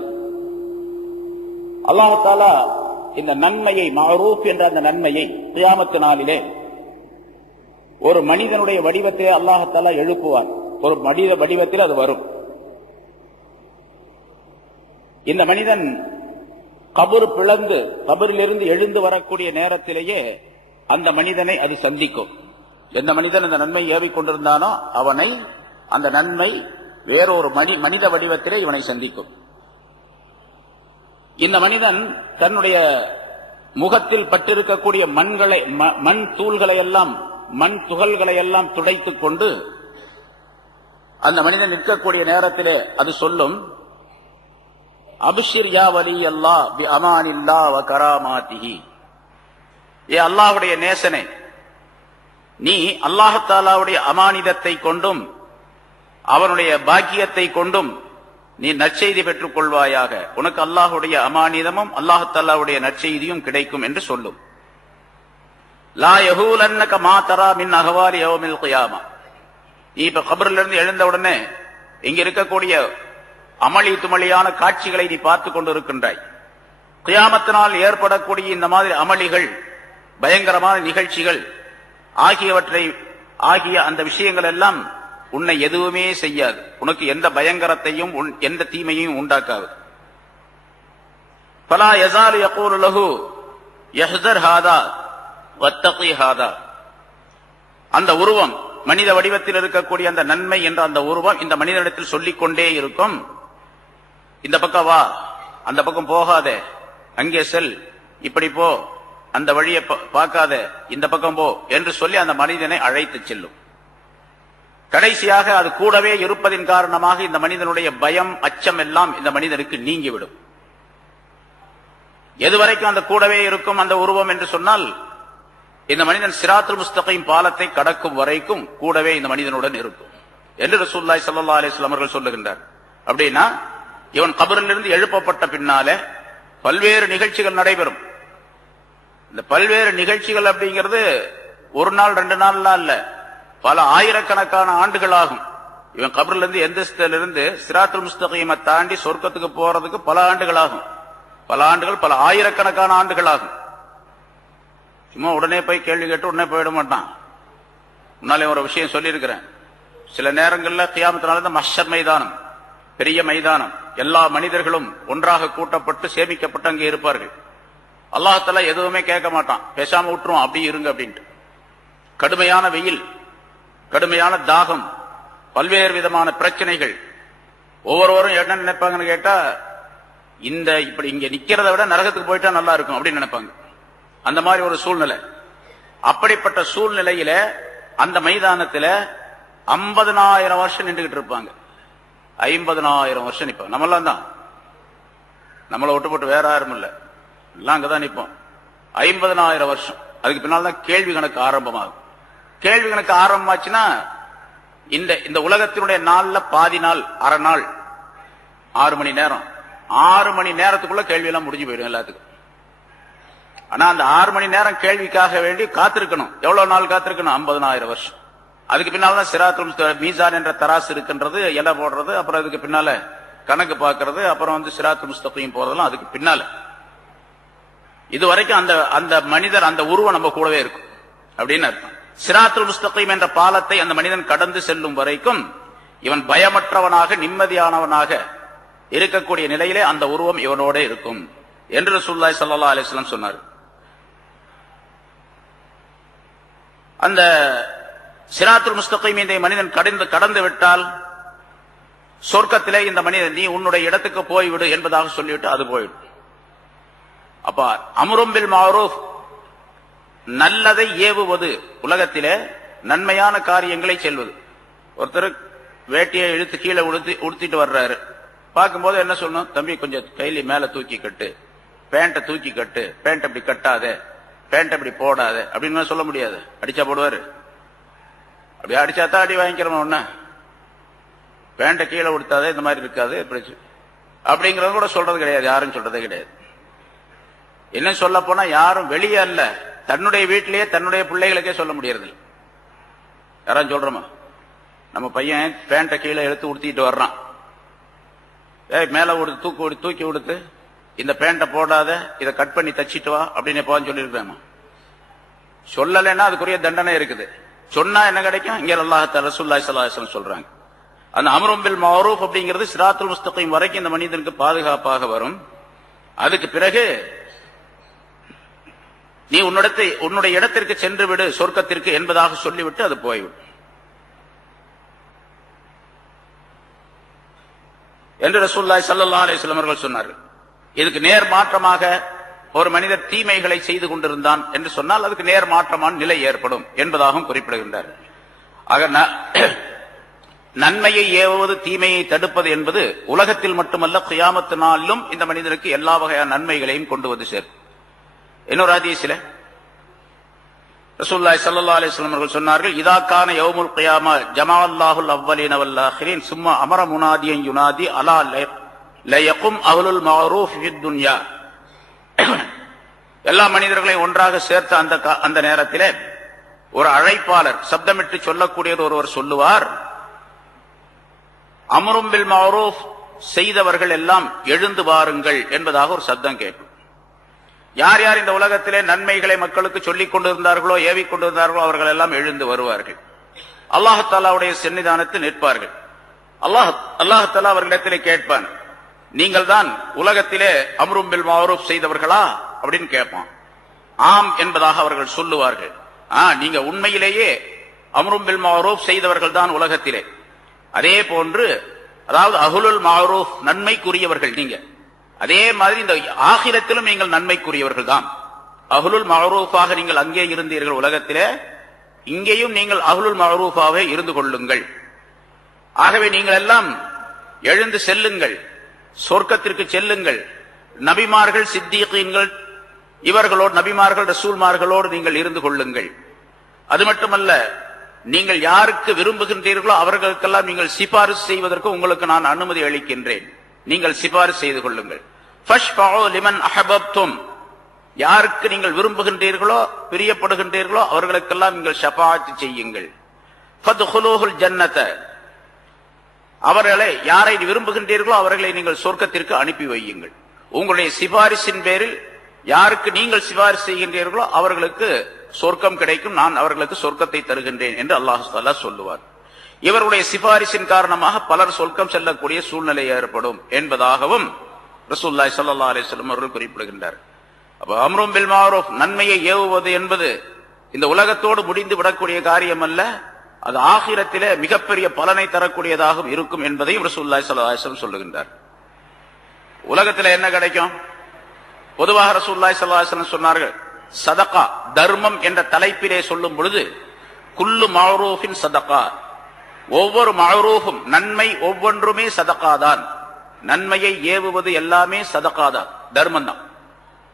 அல்லாஹ் தஆலா இந்த நன்மையை, மஅரூஃப் என்ற அந்த நன்மையை கியாமத் நாளிலே ஒரு மனிதனுடைய வடிவத்திலே அல்லாஹ் தஆலா எழுப்புவார். ஒரு மனித வடிவத்தில் அது வரும். இந்த மனிதன் கபர் பிளந்து கபரிலிருந்து எழுந்து வரக்கூடிய நேரத்திலேயே அந்த மனிதனை அது சந்திக்கும். எந்த மனிதன் அந்த நன்மை ஏவிக் கொண்டிருந்தானோ அவனை அந்த நன்மை வேறொரு மனித வடிவத்திலே இவனை சந்திக்கும். இந்த மனிதன் தன்னுடைய முகத்தில் பட்டிருக்கக்கூடிய மண் தூள்களை எல்லாம், மண் துகள்களை எல்லாம் துடைத்துக் கொண்டு அந்த மனிதன் நிற்கக்கூடிய நேரத்திலே அது சொல்லும், அப்ஷிர் யா வலி அல்லாஹ் பி அமானில்லாஹ் வ கராமாத்திஹி. ஏ அல்லாஹ்வுடைய நேசனே, நீ அல்லாஹ் தஆலாவுடைய அமானிதத்தை கொண்டும் அவனுடைய பாக்கியத்தை கொண்டும் நீ நற்செய்தி பெற்றுக் கொள்வாயாக. உனக்கு அல்லாஹ்வுடைய அமானிதமும் அல்லாஹ் தஆலாவுடைய நற்செய்தியும் கிடைக்கும் என்று சொல்லும். லா யஹூலன்னக மா தரா மின் அஹ்வாலி யௌமில் கியாமா. நீ இப்ப கபரிலிருந்து எழுந்த உடனே இங்க இருக்கக்கூடிய அமளி துமளியான காட்சிகளை நீ பார்த்துக் கொண்டிருக்கின்றாய். கியாமத்தினால் ஏற்படக்கூடிய இந்த மாதிரி அமளிகள், பயங்கரமான நிகழ்ச்சிகள் ஆகிய அந்த விஷயங்கள் எல்லாம் உன்னை எதுவுமே செய்யாது. உனக்கு எந்த பயங்கரத்தையும் எந்த தீமையும் உண்டாக்காது. ஃபலா யஸாலு யகூலு லஹு யஹ்தர் ஹாதா வத்தகி ஹாதா. அந்த உருவம், மனித வடிவத்தில் இருக்கக்கூடிய அந்த நன்மை என்ற அந்த உருவம் இந்த மனிதனிடத்தில் சொல்லிக் கொண்டே இருக்கும், இந்த பக்கம் வா, அந்த பக்கம் போகாதே, அங்கே செல், இப்படி போ, அந்த வழியை பார்க்காத, இந்த பக்கம் போ என்று சொல்லி அந்த மனிதனை அழைத்து செல்லும். கடைசியாக அது கூடவே இருப்பதின் காரணமாக இந்த மனிதனுடைய பயம், அச்சம் எல்லாம் இந்த மனிதனுக்கு நீங்கிவிடும். எதுவரைக்கும் அந்த கூடவே இருக்கும் அந்த உருவம் என்று சொன்னால், இந்த மனிதன் சிராத்துல் முஸ்தகீம் பாலத்தை கடக்கும் வரைக்கும் கூடவே இந்த மனிதனுடன் இருக்கும் என்று ரசூலுல்லாஹி ஸல்லல்லாஹு அலைஹி வஸல்லம் அவர்கள் சொல்லுகின்றார். அப்படின்னா இவன் கபரிலிருந்து எழுப்பப்பட்ட பின்னாலே பல்வேறு நிகழ்ச்சிகள் நடைபெறும். இந்த பல்வேறு நிகழ்ச்சிகள் அப்படிங்கிறது ஒரு நாள் 2 நாள்லாம் இல்ல, பல ஆயிரக்கணக்கான ஆண்டுகள் ஆகும். இவன் கபரிலிருந்து எந்திரத்திலிருந்து சிராத்துல் முஸ்தகீமை தாண்டி சொர்க்கத்துக்கு போறதுக்கு பல ஆண்டுகள் ஆகும். பல ஆண்டுகள், பல ஆயிரக்கணக்கான ஆண்டுகள் ஆகும். சும்மா உடனே போய் கேள்வி கேட்டு உடனே போயிட மாட்டான். முன்னாலே ஒரு விஷயம் சொல்லியிருக்கிறேன். சில நேரங்களில் கியாமத்தினால தான் மஹ்ஷர் மைதானம், பெரிய மைதானம், எல்லா மனிதர்களும் ஒன்றாக கூட்டப்பட்டு சேமிக்கப்பட்டு அங்கே இருப்பார்கள். அல்லாஹ் தஆலா எதுவுமே கேட்க மாட்டான், பேசாம விட்டுரும், அப்படி இருங்க அப்படின்ட்டு. கடுமையான வெயில், கடுமையான தாகம், பல்வேறு விதமான பிரச்சனைகள். ஒவ்வொருவரும் என்ன நினைப்பாங்கன்னு கேட்டா, இப்படி இங்க நிக்கிறத விட நரகத்துக்கு போயிட்டா நல்லா இருக்கும் அப்படின்னு நினைப்பாங்க. அந்த மாதிரி ஒரு சூழ்நிலை. அப்படிப்பட்ட சூழ்நிலையில அந்த மைதானத்துல 50,000 வருஷம் நின்றுகிட்டு இருப்பாங்க. 50,000 வருஷம் நிற்பாங்க. நம்மளாம் தான், நம்மளை விட்டு போட்டு வேற யாரும் இல்ல, எல்லாம் அங்கதான் நிற்போம். 50,000 வருஷம். அதுக்கு பின்னால் தான் கேள்வி கணக்கு ஆரம்பமாகும். கேள்வி கணக்கு ஆரம்பமாச்சுன்னா இந்த உலகத்தினுடைய நாள்ல பாதி நாள், அரை நாள், 6 மணி நேரம். 6 மணி நேரத்துக்குள்ள கேள்வி எல்லாம் முடிஞ்சு போயிடும் எல்லாத்துக்கும். ஆனா அந்த 6 மணி நேரம் கேள்விக்காக வேண்டி காத்திருக்கணும். எவ்வளவு நாள் காத்திருக்கணும்? 50,000 வருஷம். அதுக்கு பின்னால்தான் சிராத்துல் மீசான் என்ற தராசு இருக்கின்றது, எடை போடுறது, அப்புறம் அதுக்கு பின்னால கணக்கு பார்க்கறது, அப்புறம் சிராத்துல் முஸ்தகீம் போறதெல்லாம் அதுக்கு பின்னால. இது வரைக்கும் அந்த மனிதர், அந்த உருவம் நம்ம கூடவே இருக்கும் அப்படின்னு அர்த்தம். சிராத்துல் முஸ்தகீம் என்ற பாலத்தை அந்த மனிதன் கடந்து செல்லும் வரைக்கும் இவன் பயமற்றவனாக, நிம்மதியானவனாக இருக்கக்கூடிய நிலையிலே அந்த உருவம் இவனோட இருக்கும் என்று ரசூலுல்லாஹி ஸல்லல்லாஹு அலைஹி வஸல்லம் சொன்னார். அந்த சிராத்துல் முஸ்தகீம் இந்த மனிதன் கடந்து விட்டால் சொர்க்கத்திலே இந்த மனிதன் நீ உன்னுடைய இடத்துக்கு போய்விடு என்பதாக சொல்லிவிட்டு அது போய்விடும். அப்ப அம்ரும் பில் மஅரூஃப் நல்லதை ஏவுவது, உலகத்திலே நன்மையான காரியங்களை செல்வது. ஒருத்தர் வேட்டியை இழுத்து கீழே உடுத்திட்டு வர்றாரு, பார்க்கும்போது என்ன சொல்லணும், தம்பி கொஞ்சம் கையில மேல தூக்கி கட்டு, பேண்ட்டை தூக்கி கட்டு, பேண்ட் அப்படி கட்டாத, பேண்ட் அப்படி போடாத அப்படின்னு சொல்ல முடியாது. அடிச்சா போடுவாரு, அப்படியே அடிச்சாதான் அடி வாங்கிக்கிறோம். ஒண்ணு பேண்ட்டை கீழே உடுத்தாத, இந்த மாதிரி இருக்காது அப்படிங்கறது கூட சொல்றது கிடையாது, யாரும் சொல்றதே கிடையாது. என்ன சொல்ல போனா யாரும் வெளியே அல்ல, தன்னுடைய வீட்டிலேயே தன்னுடைய பிள்ளைகளுக்கே சொல்ல முடியறது. யாரும் சொல்றோமா, நம்ம பையன் பேண்ட்டை கீழே எடுத்து உடுத்திட்டு வர்றான், மேல தூக்கி உடுத்து இந்த பேண்ட்டை போடாத, இதை கட் பண்ணி தச்சிட்டு வா அப்படின்னு எப்போன்னு சொல்லியிருக்கேன். சொல்லலைன்னா அதுக்குரிய தண்டனை இருக்குது. சொன்னா என்ன கிடைக்கும்? இங்க அல்லாஹ் ரசூலுல்லாஹி ஸல்லல்லாஹு அலைஹி வஸல்லம் சொல்றாங்க, அந்த அம்ரும் பில் மஅரூஃப் அப்படிங்கிறது சிராத்துல் முஸ்தகீம் வரைக்கும் இந்த மனிதனுக்கு பாதுகாப்பாக வரும். அதுக்கு பிறகு நீ உன்னுடைய இடத்திற்கு சென்று விடு சொர்க்கத்திற்கு என்பதாக சொல்லிவிட்டு அது போய்விடும் என்று ரசூலுல்லாஹி ஸல்லல்லாஹு அலைஹி வஸல்லம் அவர்கள் சொன்னார்கள். இதுக்கு நேர் மாற்றமாக ஒரு மனிதர் தீமைகளை செய்து கொண்டிருந்தான் என்று சொன்னால் அதுக்கு நேர் மாற்றமான நிலை ஏற்படும் என்பதாகவும் குறிப்பிடுகின்றார். ஆக நன்மையை ஏவுவது தீமையை தடுப்பது என்பது உலகத்தில் மட்டுமல்ல, கியாமத் நாளிலும் இந்த மனிதனுக்கு எல்லா வகையான நன்மைகளையும் கொண்டு வந்து சேரும். இன்னொரு ஹதீஸிலே ரசூலுல்லாஹி ஸல்லல்லாஹு அலைஹி வஸல்லம் அவர்கள் சொன்னார்கள், இதா கான யௌமுல் கியாமா ஜமஅல்லாஹுல் அவ்வலீன வல் ஆகிரீன் சும்ம அமர முனாதியன் யுனாதி அலா லயகும் அஹ்லுல் மஅரூஃப் ஃபித் துன்யா. எல்லா மனிதர்களையும் ஒன்றாக சேர்த்த அந்த நேரத்திலே ஒரு அழைப்பாளர் சப்தமிட்டு சொல்லக்கூடிய ஒருவர் சொல்லுவார், அம்ரும் பில் மஅரூஃப் செய்தவர்கள் எல்லாம் எழுந்து வாருங்கள் என்பதாக ஒரு சப்தம் கேட்கும். யார் யார் இந்த உலகத்திலே நன்மைகளை மக்களுக்கு சொல்லிக் கொண்டிருந்தார்களோ ஏவிக் கொண்டிருந்தார்களோ அவர்கள் எல்லாம் எழுந்து வருவார்கள். அல்லாஹ் தஆலாவுடைய சன்னிதானத்தில் நிற்பார்கள். அல்லாஹ் தஆலா அவர்களிடத்திலே கேட்பான், நீங்கள் தான் உலகத்திலே அம்ரும் பில் மஅரூஃப் செய்தவர்களா அப்படின்னு கேட்பான். ஆம் என்பதாக அவர்கள் சொல்லுவார்கள். நீங்க உண்மையிலேயே அம்ரும் பில் மஅரூஃப் செய்தவர்கள் தான் உலகத்திலே. அதே போன்று அதாவது அஹ்லுல் மஅரூஃப் நன்மைக்குரியவர்கள் நீங்க, அதே மாதிரி இந்த ஆகிரத்திலும் நீங்கள் நன்மைக்குரியவர்கள் தான். அஹ்லுல் மஅரூஃபாக நீங்கள் அங்கே இருந்தீர்கள் உலகத்திலே, இங்கேயும் நீங்கள் அஹ்லுல் மஅரூஃபாக இருந்து கொள்ளுங்கள். ஆகவே நீங்கள் எல்லாம் எழுந்து செல்லுங்கள், சொர்க்கத்திற்கு செல்லுங்கள். நபிமார்கள் சித்தீகீன்கள் இவர்களோடு, நபிமார்கள் ரசூல்மார்களோடு நீங்கள் இருந்து கொள்ளுங்கள். அது மட்டுமல்ல, நீங்கள் யாருக்கு விரும்புகின்றீர்களோ அவர்களுக்கெல்லாம் நீங்கள் சிபாரிசு செய்வதற்கு உங்களுக்கு நான் அனுமதி அளிக்கின்றேன், நீங்கள் சிபாரிசு செய்து கொள்ளுங்கள். ஃபஷ்ஃபஉ லிமன் அஹபப்தும், யாருக்கு நீங்கள் விரும்புகின்றீர்களோ பிரியப்படுகின்றீர்களோ அவர்களுக்கெல்லாம் நீங்கள் ஷஃபாஅத் செய்யுங்கள். ஃபத்ஹுலூஹுல் ஜன்னத, அவர்களை யாரை விரும்புகின்றீர்களோ அவர்களை நீங்கள் சொர்க்கத்திற்கு அனுப்பி வையுங்கள். உங்களுடைய சிபாரிசின் பேரில் யாருக்கு நீங்கள் சிபாரிசு செய்கின்றீர்களோ அவர்களுக்கு சொர்க்கம் கிடைக்கும், நான் அவர்களுக்கு சொர்க்கத்தை தருகின்றேன் என்று அல்லாஹ் தஆலா சொல்லுவார். இவருடைய சிபாரிசின் காரணமாக பலர் சொர்க்கம் செல்லக்கூடிய சூழ்நிலை ஏற்படும் என்பதாகவும் ரசூலுல்லாஹி ஸல்லல்லாஹு அலைஹி வஸல்லம் அவர்கள் குறிப்பிடுகின்றார். அப்ப அம்ரும் பில் மஅரூஃப் நன்மையை ஏவுவது என்பது இந்த உலகத்தோடு முடிந்து விடக்கூடிய காரியம் அல்ல, அது ஆகிரத்திலே மிகப்பெரிய பலனை தரக்கூடியதாகவும் இருக்கும் என்பதையும் ரசூலுல்லாஹி ஸல்லல்லாஹு அலைஹி வஸல்லம் சொல்லுகின்றார். உலகத்தில் என்ன கிடைக்கும்? பொதுவாக ரசூலுல்லாஹி ஸல்லல்லாஹு அலைஹி வஸல்லம் சொன்னார்கள், சதகா தர்மம் என்ற தலைப்பிலே சொல்லும் பொழுது குல்லு மஅரூஃபின் சதகா, ஒவ்வொரு மஅரூஃபும் நன்மை ஒவ்வொன்றுமே சதகா தான். நன்மையை ஏவுவது எல்லாமே சதகா தான், தர்மம் தான்.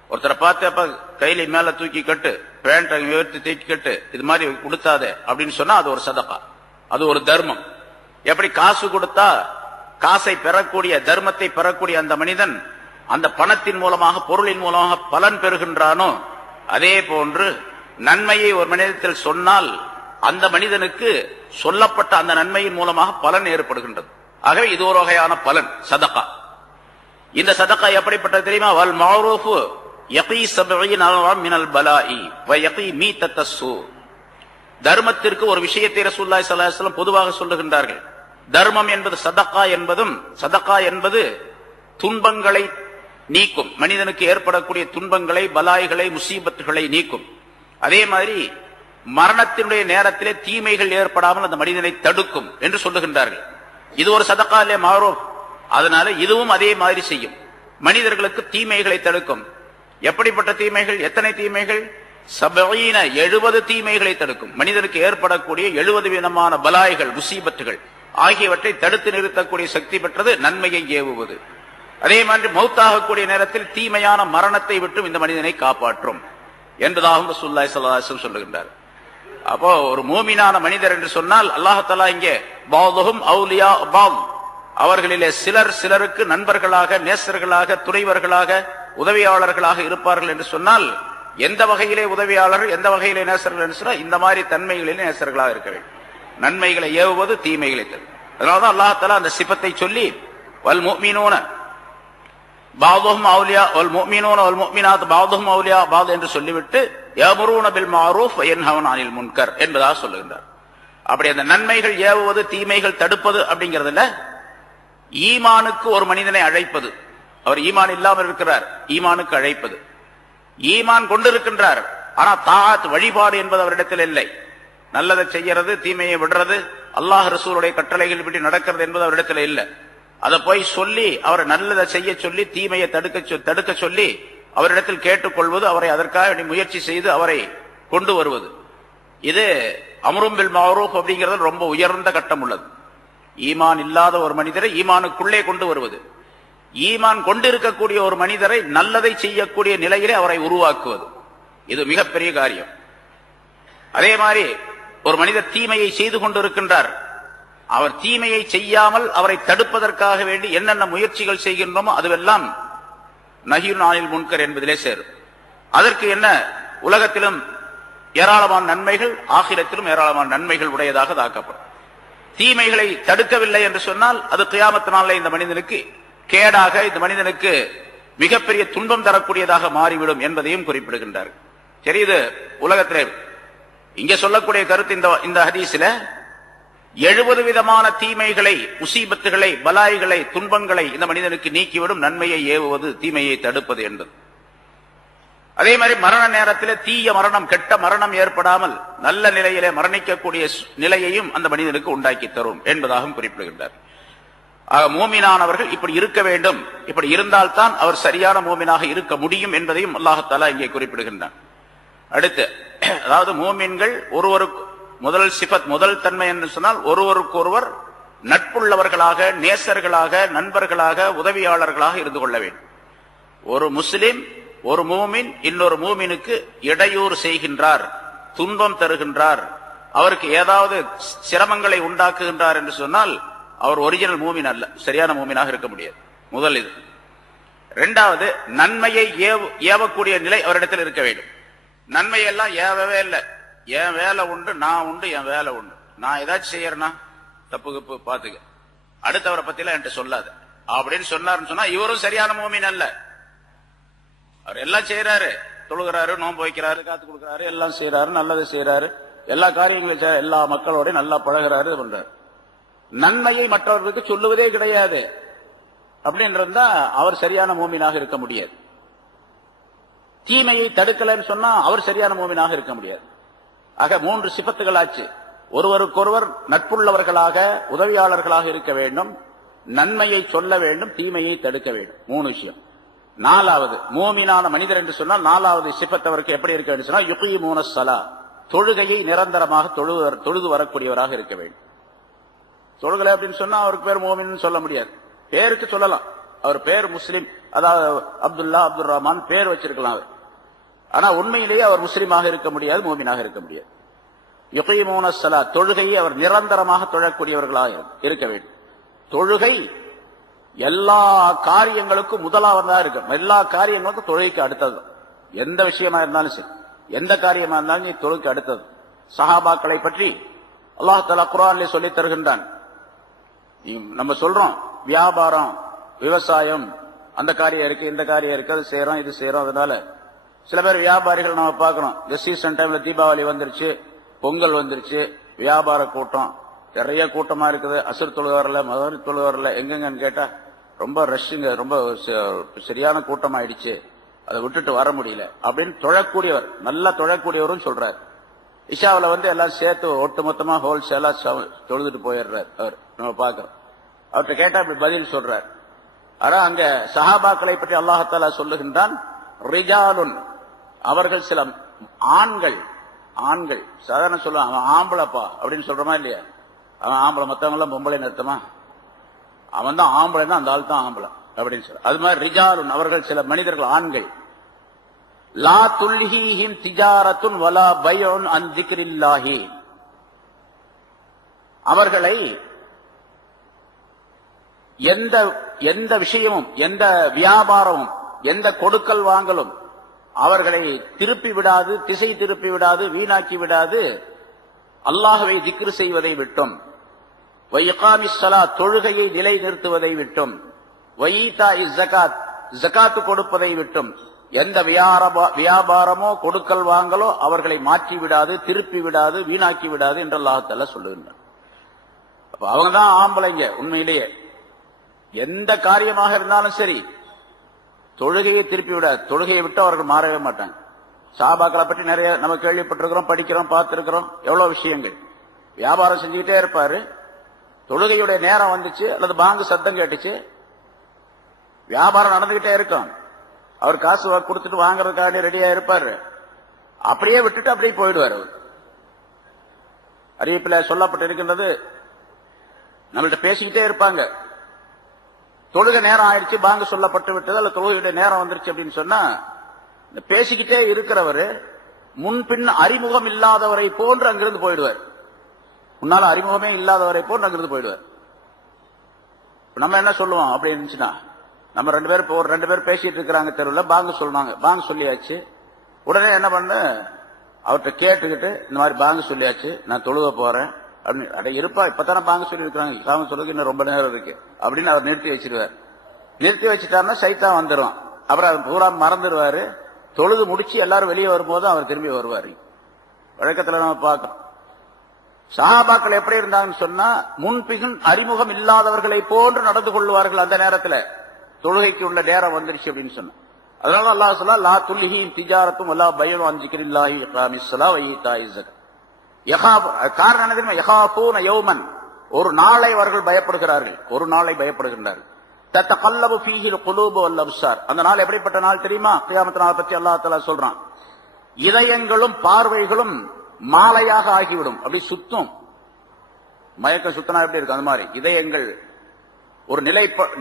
ஒருத்தரை பார்த்து அப்ப கையில மேல தூக்கி கட்டு, பேண்ட்டை உயர்த்தி தூக்கி கட்டு, இது மாதிரி கொடுத்தாத அப்படின்னு சொன்னா அது ஒரு சதகா, அது ஒரு தர்மம். எப்படி காசு கொடுத்தா காசை பெறக்கூடிய தர்மத்தை பெறக்கூடிய அந்த மனிதன் அந்த பணத்தின் மூலமாக பொருளின் மூலமாக பலன் பெறுகின்றானோ, அதே போன்று நன்மையை ஒரு மனிதத்தில் சொன்னால் அந்த மனிதனுக்கு சொல்லப்பட்ட அந்த நன்மையின் மூலமாக பலன் ஏற்படுகின்றது. ஆகவே இது ஒரு வகையான பலன் சதகா. இந்த சதகா எப்படிப்பட்டது தெரியுமா? வல் மஅரூஃபு யகீ 70 மினல் பலாஇ வ யகீ மீத்தத்தஸ்ஸு. தர்மத்திற்கு ஒரு விஷயத்தை ரசூலுல்லாஹி ஸல்லல்லாஹு அலைஹி வஸல்லம் பொதுவாக சொல்லுகின்றார்கள். தர்மம் என்பது சதகா என்பது துன்பங்களை நீக்கும், மனிதனுக்கு ஏற்படக்கூடிய துன்பங்களை, பலாய்களை, முசீபத்துகளை நீக்கும். அதே மாதிரி மரணத்தினுடைய நேரத்திலே தீமைகள் ஏற்படாமல் அந்த மனிதனை தடுக்கும் என்று சொல்லுகின்றார்கள். இது ஒரு சதகா இல்லையா மாரூஃப். அதனால இதுவும் அதே மாதிரி செய்யும், மனிதர்களுக்கு தீமைகளை தடுக்கும். எப்படிப்பட்ட தீமைகள்? எத்தனை தீமைகள்? 70 தீமைகளை தடுக்கும். மனிதனுக்கு ஏற்படக்கூடிய 70 விதமான பலாய்கள், முசீபத்துகள் ஆகியவற்றை தடுத்து நிறுத்தக்கூடிய சக்தி பெற்றது நன்மையை ஏவுவது. அதே மாதிரி மௌத்தாகக்கூடிய நேரத்தில் தீமையான மரணத்தை விட்டும் இந்த மனிதனை காப்பாற்றும் என்பதாகவும் ரசூலுல்லாஹி ஸல்லல்லாஹு அலைஹி வஸல்லம் சொல்லுகின்றார். அப்போ ஒரு மூமினான மனிதர் என்று சொன்னால் அல்லாஹ் தஆலா இங்கே பாதுஹும் அவுலியா பாத், அவர்களிலே சிலர் சிலருக்கு நண்பர்களாக, நேசர்களாக, துணைவர்களாக, உதவியாளர்களாக இருப்பார்கள் என்று சொன்னால் எந்த வகையிலே உதவியாளர்கள், எந்த வகையிலே நேசர்கள் என்று சொன்னால் இந்த மாதிரி தன்மைகளிலே நேசர்களாக இருக்க வேண்டும். நன்மைகளை ஏவுவது, தீமைகளை தரும். அதனால்தான் அல்லாஹ் தஆலா அந்த சிபத்தை சொல்லி வல் முஃமினூன பாதுஹும் அவுலியா வல் முஃமினூன வல் முஃமினாத் பாதுஹும் அவுலியா பாத் என்று சொல்லிவிட்டு யஅமுரூன பில் மஅரூஃப் வ யன்ஹவுன அனில் முன்கர் என்பதாக சொல்லுகின்றார். அப்படி அந்த நன்மைகள் ஏவுவது, தீமைகள் தடுப்பது அப்படிங்கிறதுல ஈமானுக்கு ஒரு மனிதனை அழைப்பது. அவர் ஈமான் இல்லாமல் இருக்கிறார், ஈமானுக்கு அழைப்பது. ஈமான் கொண்டிருக்கின்றார், ஆனா தாஅத் வழிபாடு என்பது அவரிடத்தில் இல்லை. நல்லதை செய்யறது, தீமையை விடுறது, அல்லாஹ் ரசூலுடைய கட்டளைகள் படி நடக்கிறது என்பது அவரிடத்தில் இல்லை. அதை போய் சொல்லி அவரை நல்லதை செய்ய சொல்லி தீமையை தடுக்க சொல்லி அவரிடத்தில் கேட்டுக்கொள்வது, அவரை அதற்காக முயற்சி செய்து அவரை கொண்டு வருவது, இது அம்ரும் பில் மஅரூஃப் அப்படிங்கிறது ரொம்ப உயர்ந்த கட்டம் உள்ளது. ஈமான் இல்லாத ஒரு மனிதரை ஈமானுக்குள்ளே கொண்டு வருவது, ஈமான் கொண்டிருக்கக்கூடிய ஒரு மனிதரை நல்லதை செய்யக்கூடிய நிலையிலே அவரை உருவாக்குவது, இது மிகப்பெரிய காரியம். அதே மாதிரி ஒரு மனிதர் தீமையை செய்து கொண்டிருக்கின்றார், அவர் தீமையை செய்யாமல் அவரை தடுப்பதற்காக வேண்டி என்னென்ன முயற்சிகள் செய்கின்றோமோ அதுவெல்லாம் நஹீன் அனில் முன்கர் என்பதிலே சேரும். அதற்கு என்ன, உலகத்திலும் ஏராளமான நன்மைகள், ஆகிரத்திலும் ஏராளமான நன்மைகள் உடையதாக தாக்கப்படும். தீமைகளை தடுக்கவில்லை என்று சொன்னால் அது கியாமத் நாளிலே இந்த மனிதனுக்கு கேடாக, இந்த மனிதனுக்கு மிகப்பெரிய துன்பம் தரக்கூடியதாக மாறிவிடும் என்பதையும் குறிப்பிடுகின்றார். சரி, இது உலகத்திலே இங்க சொல்லக்கூடிய கருத்து இந்த ஹதீஸில 70 விதமான தீமைகளை, முசீபத்துகளை, பலாய்களை, துன்பங்களை இந்த மனிதனுக்கு நீக்கிவிடும் நன்மையை ஏவுவது, தீமையை தடுப்பது என்பது. அதே மாதிரி மரண நேரத்தில் தீய மரணம், கெட்ட மரணம் ஏற்படாமல் நல்ல நிலையிலே மரணிக்கக்கூடிய நிலையையும் அந்த மனிதனுக்கு உண்டாக்கி தரும் என்பதாகவும் குறிப்பிடுகின்றார். மூமினானவர்கள் இப்படி இருக்க வேண்டும், இப்படி இருந்தால்தான் அவர் சரியான மூமினாக இருக்க முடியும் என்பதையும் அல்லாஹ் தஆலா இங்கே குறிப்பிடுகின்றான். அடுத்து, அதாவது மூமின்கள் ஒருவருக்கு முதல் சிபத், முதல் தன்மை என்று சொன்னால் ஒருவருக்கொருவர் நட்புள்ளவர்களாக, நேசர்களாக, நண்பர்களாக, உதவியாளர்களாக இருந்து கொள்ள வேண்டும். ஒரு முஸ்லிம், ஒரு மூமின் இன்னொரு மூமினுக்கு இடையூறு செய்கின்றார், துன்பம் தருகின்றார், அவருக்கு ஏதாவது சிரமங்களை உண்டாக்குகின்றார் என்று சொன்னால் அவர் ஒரிஜினல் மூமின் அல்ல, சரியான மூமினாக இருக்க முடியாது. முதல் இது. இரண்டாவது, நன்மையை ஏவக்கூடிய நிலை அவரிடத்தில் இருக்க வேண்டும். நன்மையெல்லாம் ஏவவே இல்லை, என் வேலை உண்டு, நான் உண்டு, என் வேலை உண்டு, நான் ஏதாச்சும் செய்யறேன்னா தப்பு கப்பு பாத்துக்க, அடுத்தவரை பத்திலாம் என்கிட்ட சொல்லாது அப்படின்னு சொன்னாருன்னு சொன்னா இவரும் சரியான மூமின் அல்ல. அவர் எல்லாம் செய்யறாரு, தொழுகிறாரு, நோன்பு வைக்கிறாரு, காத்து கொடுக்கிறாரு, எல்லாம் செய்யறாரு, நல்லது செய்யறாரு, எல்லா காரியங்களும் எல்லா மக்களோட நல்லா பழகிறாரு, பண்றாரு. நன்மையை மற்றவர்களுக்கு சொல்லுவதே கிடையாது அப்படின்றதா அவர் சரியான மூமினாக இருக்க முடியாது. தீமையை தடுக்கலன்னு சொன்னா அவர் சரியான மூமினாக இருக்க முடியாது. ஆக 3 சிபத்துகள் ஆச்சு. ஒருவருக்கொருவர் நட்புள்ளவர்களாக, உதவியாளர்களாக இருக்க வேண்டும், நன்மையை சொல்ல வேண்டும், தீமையை தடுக்க வேண்டும். 3 விஷயம். 4வது, மூமினான மனிதர் என்று சொன்னால் 4வது சிபத்தவருக்கு எப்படி இருக்க வேண்டும் சொன்னால் யுகீமூன ஸலா, தொழுகையை நிரந்தரமாக தொழுது வரக்கூடியவராக இருக்க வேண்டும். தொழுகலை அப்படின்னு சொன்னா அவருக்கு பேர் மூமின்னு சொல்ல முடியாது. பேருக்கு சொல்லலாம், அவர் பேர் முஸ்லிம், அதாவது அப்துல்லா, அப்துல் ரஹ்மான் பேர் வச்சிருக்கலாம் அவர், ஆனா உண்மையிலேயே அவர் முஸ்லிமாக இருக்க முடியாது, மூமினாக இருக்க முடியாது. யுகீமூன ஸலா, தொழுகையை அவர் நிரந்தரமாக தொழக்கூடியவர்களாக இருக்க வேண்டும். தொழுகை எல்லா காரியங்களுக்கும் முதலாவதாக இருக்கும். எல்லா காரியங்களுக்கும் தொழுகைக்கு அடுத்தது. எந்த விஷயமா இருந்தாலும் சரி, எந்த காரியமா இருந்தாலும் தொழுகைக்கு அடுத்தது. சஹாபாக்களை பற்றி அல்லாஹ் தஆலா குர்ஆனிலே சொல்லித் தருகின்றான். நம்ம சொல்றோம் வியாபாரம், விவசாயம், அந்த காரியம் இருக்கு, இந்த காரியம் இருக்கு, அது செய்யறோம், இது செய்யறோம். அதனால சில பேர் வியாபாரிகள் நம்ம பார்க்கணும், இந்த சீசன் டைம்ல தீபாவளி வந்துருச்சு, பொங்கல் வந்துருச்சு, வியாபார கூட்டம் நிறைய கூட்டமா இருக்குது, அசுர் தொழுகை வரல, மதுரை தொழுகை வரல, எங்கெங்கன்னு கேட்டா ரொம்ப ரஷ்ஷுங்க, ரொம்ப சரியான கூட்டம் ஆயிடுச்சு, அதை விட்டுட்டு வர முடியல அப்படின்னு தொழக்கூடியவர், நல்லா தொழக்கூடியவரும் சொல்றாரு. இஷாவில் வந்து எல்லாம் சேர்த்து ஒட்டுமொத்தமா ஹோல்சேலா தொழுதுட்டு போயிடுறாரு அவர். நம்ம பார்க்கிறோம். அவர்கிட்ட கேட்டா அப்படி பதில் சொல்றார். ஆனா அங்க சஹாபாக்களை பற்றி அல்லாஹாலா சொல்லுகின்றான், ரிஜாலுன், அவர்கள் சில ஆண்கள். ஆண்கள் சாதாரண சொல்லுவான், அவன் ஆம்பளைப்பா அப்படின்னு சொல்றமா இல்லையா? அவன் ஆம்பளை, மத்தவங்க எல்லாம் பொம்பளை நிறுத்தமா? அவன் தான் ஆம்பளை தான், அந்த ஆள் தான் ஆம்பளை அப்படின்னு சொல்ற. அது மாதிரி ரிஜாலுன், அவர்கள் சில மனிதர்கள், ஆண்கள். லா துல்ஹீஹிம் திஜாரத்துன் வலா பைஉன் அன் திக்ரில்லாஹி, அவர்களை எந்த விஷயமும், எந்த வியாபாரமும், எந்த கொடுக்கல் வாங்கலும் அவர்களை திருப்பி விடாது, திசை திருப்பி விடாது, வீணாக்கி விடாது. அல்லாஹ்வை திக்ரு செய்வதை விட்டும், வயிகாமிஸ் ஸலாத், தொழுகையை நிலை நிறுத்துவதை விட்டும், வஈதாஇஸ் ஸகாத், ஸகாத் கொடுப்பதை விட்டும், எந்த வியாபாரமோ கொடுக்கல் வாங்கலோ அவர்களை மாற்றி விடாது, திருப்பி விடாது, வீணாக்கி விடாது என்று அல்லாஹ் தஆலா சொல்லுகின்றார். அப்ப அவங்க தான் ஆம்பளைங்க. உண்மையிலேயே எந்த காரியமாக இருந்தாலும் சரி, தொழுகையை திருப்பி விடாது. தொழுகையை விட்டு அவர்கள் மாறவே மாட்டாங்க. சஹாபாக்களை பற்றி நிறைய நம்ம கேள்விப்பட்டிருக்கிறோம், படிக்கிறோம், பார்த்திருக்கிறோம். எவ்வளவு விஷயங்கள். வியாபாரம் செஞ்சுக்கிட்டே இருப்பாரு, தொழுகையுடைய நேரம் வந்துச்சு அல்லது பாங்கு சத்தம் கேட்டுச்சு, வியாபாரம் நடந்துகிட்டே இருக்கும். அவர் காசு கொடுத்துட்டு வாங்குறதுக்காக ரெடியா இருப்பாரு. அப்படியே விட்டுட்டு அப்படியே போயிடுவார். அவர் அறிவிப்பில் சொல்லப்பட்டு இருக்கின்றது, நம்மள்ட்ட பேசிக்கிட்டே இருப்பாங்க. தொழுகை நேரம் ஆயிடுச்சு, பாங்கு சொல்லப்பட்டு விட்டது, அல்ல தொழுகையுடைய நேரம் வந்துருச்சு அப்படின்னு சொன்னா, பேசிக்கிட்டே இருக்கிறவர் முன்பின் அறிமுகம் இல்லாதவரை போன்று அங்கிருந்து போயிடுவார். முன்னால அறிமுகமே இல்லாதவரை போன்று அங்கிருந்து போயிடுவார். நம்ம என்ன சொல்லுவோம் அப்படி இருந்துச்சுன்னா, நம்ம ரெண்டு பேர் பேசிட்டு இருக்கிறாங்க தெருவில், பாங்கு சொல்றாங்க, பாங்கு சொல்லியாச்சு. உடனே என்ன பண்ண, அவர்கிட்ட கேட்டுக்கிட்டு, இந்த மாதிரி பாங்கு சொல்லியாச்சு, நான் தொழுக போறேன் அப்படின்னு. அட இருப்பா, இப்பதானே பாங்கு சொல்லி இருக்கிறாங்க, சாமி சொல்லுக்கு இன்னும் ரொம்ப நேரம் இருக்கு அப்படின்னு அவர் நிறுத்தி வச்சிருவார். நிறுத்தி வச்சுட்டாருன்னா சைத்தான் வந்துடும். அப்புறம் அவர் பூரா மறந்துடுவாரு. தொழுது முடிச்சு எல்லாரும் வெளியே வரும்போது அவர் திரும்பி வருவாரு. வழக்கத்துல நம்ம பார்க்கிறோம். சஹாபாக்கள் எப்படி இருந்தாங்கன்னு சொன்னா, முன்பின் அறிமுகம் இல்லாதவர்களை போன்று நடந்து கொள்வார்கள். அந்த நேரத்தில் தொழுகைக்கு உள்ள நேரம் வந்துருச்சு அப்படின்னு சொன்ன. அதனால அல்லாஹ் சொல்ல, லா துல்ஹீஹிம் திஜாரத்தும் வலா பைஉன் அன் திக்ரில்லாஹி இகாமிஸ் ஸலாத் வ ஈதாஇஸ் ஸகாத். காரணம் என்ன தெரியுமா? யகாஃபூன யௌமன், ஒரு நாளை அவர்கள் பயப்படுகிறார்கள், ஒரு நாளை பயப்படுகின்றார்கள். தத்தகல்லபு ஃபீஹில் குலூபு வல் அப்சார், அந்த நாள் எப்படிப்பட்ட நாள் தெரியுமா? கியாமத் நாள் பற்றி அல்லாஹ் தஆலா சொல்றான், இதயங்களும் பார்வைகளும் மாலையாக ஆகிவிடும். அப்படி சுத்தும், மயக்கம் சுத்தனா எப்படி இருக்கு அந்த மாதிரி இதயங்கள் ஒரு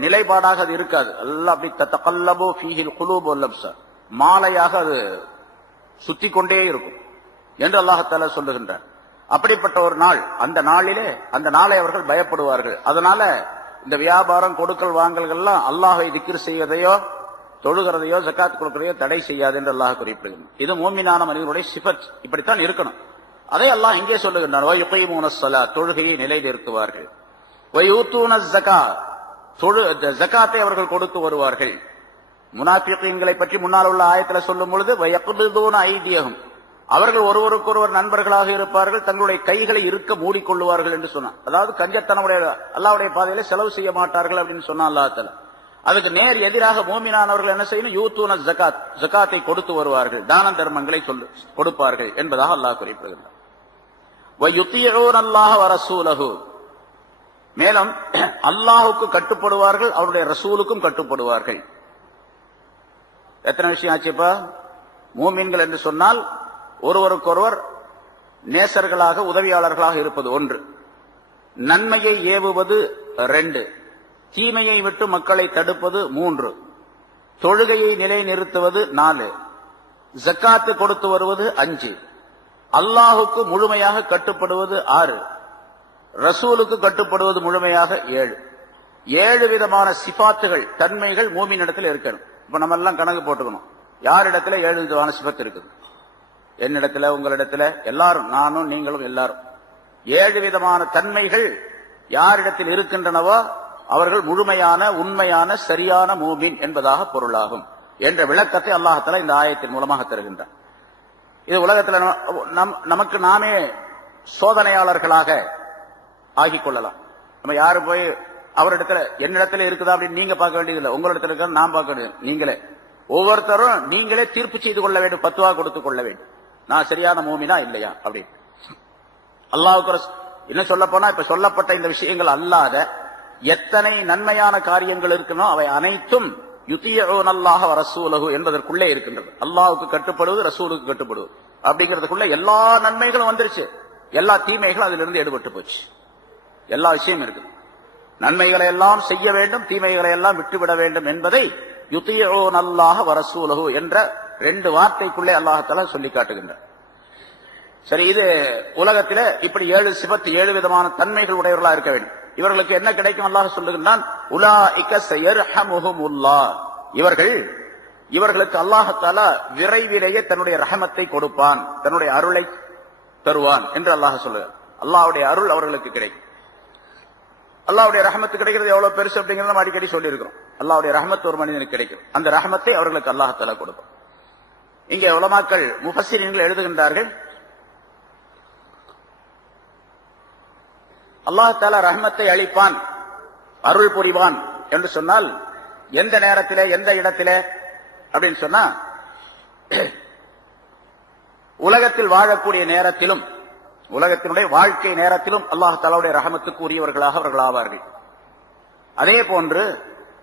நிலைப்பாடாக அது இருக்காது. எல்லாம் அப்படி தத்தகல்லபு ஃபீஹில் குலூபு வல் அப்சார், மாலையாக அது சுத்தி கொண்டே இருக்கும் என்று அல்லாஹ் தஆலா சொல்லுகின்றார். அப்படிப்பட்ட ஒரு நாள், அந்த நாளை அவர்கள் பயப்படுவார்கள். அதனால இந்த வியாபாரம் கொடுக்கல் வாங்கல்கள்லாம் அல்லாஹ்வை திக்ர் செய்வதையோ தொழுகிறதையோ ஜகாத் கொடுக்கிறதையோ தடை செய்யாது என்று அல்லாஹ் குறிப்பிடுகிறார். இது மூமினான மனிதனுடைய சிஃபத், இப்படித்தான் இருக்கணும். அதை அல்லாஹ் இங்கே சொல்லுகின்றான், வயுகீமூனஸ் ஸலாத், தொழுகையை நிலைநிறுத்துவார்கள். வயூத்தூனஸ் ஸகாத், ஜகாத்தை அவர்கள் கொடுத்து வருவார்கள். முனாஃபிகீன்களை பற்றி முன்னால் உள்ள ஆயத்தில் சொல்லும் பொழுது, வயக்பிதுன ஐதியஹும், அவர்கள் ஒருவருக்கொருவர் நண்பர்களாக இருப்பார்கள், தங்களுடைய கைகளை இருக்க மூடிக்கொள்ளுவார்கள் என்று சொன்னான். அதாவது கஞ்சத்தனமுடைய அல்லாஹ்வுடைய பாதையில செலவு செய்ய மாட்டார்கள் அப்படின்னு சொன்னான் அல்லாஹ் தஆலா. அதுக்கு நேர் எதிராக மூமினானவர்கள் என்ன செய்யணும்? யூத்தூன ஜகாத், ஜகாத்தை கொடுத்து வருவார்கள், தான தர்மங்களை கொடுப்பார்கள் என்பதாக அல்லாஹ் குறிப்பிடுகிறார். வயுத்தீஊன அல்லாஹ வ ரசூலஹு, மேலும் அல்லாஹ்வுக்கு கட்டுப்படுவார்கள், அவருடைய ரசூலுக்கும் கட்டுப்படுவார்கள். எத்தனை விஷயம் ஆச்சுப்பா? மூமின்கள் என்று சொன்னால் ஒருவருக்கொருவர் நேசர்களாக, உதவியாளர்களாக இருப்பது 1, நன்மையை ஏவுவது 2, தீமையை விட்டு மக்களை தடுப்பது 3, தொழுகையை நிலைநிறுத்துவது 4, ஜக்காத்து கொடுத்து வருவது 5, அல்லாஹுக்கு முழுமையாக கட்டுப்படுவது 6, ரசூலுக்கு கட்டுப்படுவது முழுமையாக 7. 7 விதமான சிபாத்துகள், தன்மைகள் மூமினிடத்தில் இருக்கணும். இப்ப நம்ம எல்லாம் கணக்கு போட்டுக்கணும், யாரிடத்துல 7 விதமான சிபத்து இருக்குது. என்னிடத்துல, உங்களிடத்துல, எல்லாரும், நானும் நீங்களும் எல்லாரும் 7 விதமான தன்மைகள் யாரிடத்தில் இருக்கின்றனவோ அவர்கள் முழுமையான, உண்மையான, சரியான மூமின் என்பதாக பொருளாகும் என்ற விளக்கத்தை அல்லாஹ் தஆலா இந்த ஆயத்தின் மூலமாக தருகின்றார். இது உலகத்தில் நமக்கு நாமே சோதனையாளர்களாக ஆகிக் கொள்ளலாம். நம்ம யாரும் போய் அவரிடத்துல என்னிடத்துல இருக்குதா அப்படின்னு நீங்க பார்க்க வேண்டியதில்லை, உங்களிடத்துல இருக்க நான் பார்க்க வேண்டியது. நீங்களே ஒவ்வொருத்தரும் நீங்களே தீர்ப்பு செய்து கொள்ள வேண்டும், பத்துவா கொடுத்துக் கொள்ள வேண்டும். நான் சரியான மூமினா இல்லையா அப்படின்னு. அல்லாஹ்வுக்கு என்ன சொல்ல போனா இப்ப சொல்லப்பட்ட இந்த விஷயங்கள் அல்லாத எத்தனை நன்மையான காரியங்கள் இருக்குனோ அவை அனைத்தும் யுதியூனல்லாஹ வ ரசூலஹு என்பதற்குள்ளே இருக்கின்றது. அல்லாஹ்வுக்கு கட்டுப்படுவது, ரசூலுக்கு கட்டுப்படுவது அப்படிங்கிறதுக்குள்ள எல்லா நன்மைகளும் வந்துருச்சு. எல்லா தீமைகளும் அதிலிருந்து எடுபட்டு போச்சு. எல்லா விஷயமும் இருக்கு. நன்மைகளை எல்லாம் செய்ய வேண்டும், தீமைகளை எல்லாம் விட்டுவிட வேண்டும் என்பதை யுதியூனல்லாஹ வ ரசூலஹு என்ற 2 வார்த்தைக்குள்ளே அல்லாஹ் தஆலா சொல்லி காட்டுகின்றார். சரி, இது உலகத்தில இப்படி 7 சிபத் 7 விதமான தன்மைகள் உடையவர்களா இருக்க வேண்டும். இவர்களுக்கு என்ன கிடைக்கும்? அல்லாஹ் சொல்லுகின்றான், உலாஇக ஸயர்ஹமுஹுமுல்லாஹ், இவர்களுக்கு அல்லாஹ் தஆலா விரைவிலேயே தன்னுடைய ரஹமத்தை கொடுப்பான், தன்னுடைய அருளை தருவான் என்று அல்லாஹ் சொல்லுகிறார். அல்லாஹ்வுடைய அருள் அவர்களுக்கு கிடைக்கும். அல்லாஹ்வுடைய ரஹமத்து கிடைக்கிறது எவ்வளவு பெருசு அப்படிங்கறத நம்ம அடிக்கடி சொல்லி இருக்கிறோம். அல்லாஹ்வுடைய ரஹமத் ஒரு மனிதனுக்கு கிடைக்கும். அந்த ரஹமத்தை அவர்களுக்கு அல்லாஹ் தஆலா கொடுப்பான். இங்கே உலமாக்கள் முஃபஸ்ஸிரீன்கள் எழுதுகின்றார்கள், அல்லாஹ் தஆலா ரஹமத்தை அளிப்பான், அருள் புரிவான் என்று சொன்னால் எந்த நேரத்திலே, எந்த இடத்திலே அப்படின்னு சொன்னா, உலகத்தில் வாழக்கூடிய நேரத்திலும், உலகத்தினுடைய வாழ்க்கை நேரத்திலும் அல்லாஹ் தஆலாவுடைய ரஹமத்துக்கு உரியவர்களாக அவர்கள் ஆவார்கள். அதே போன்று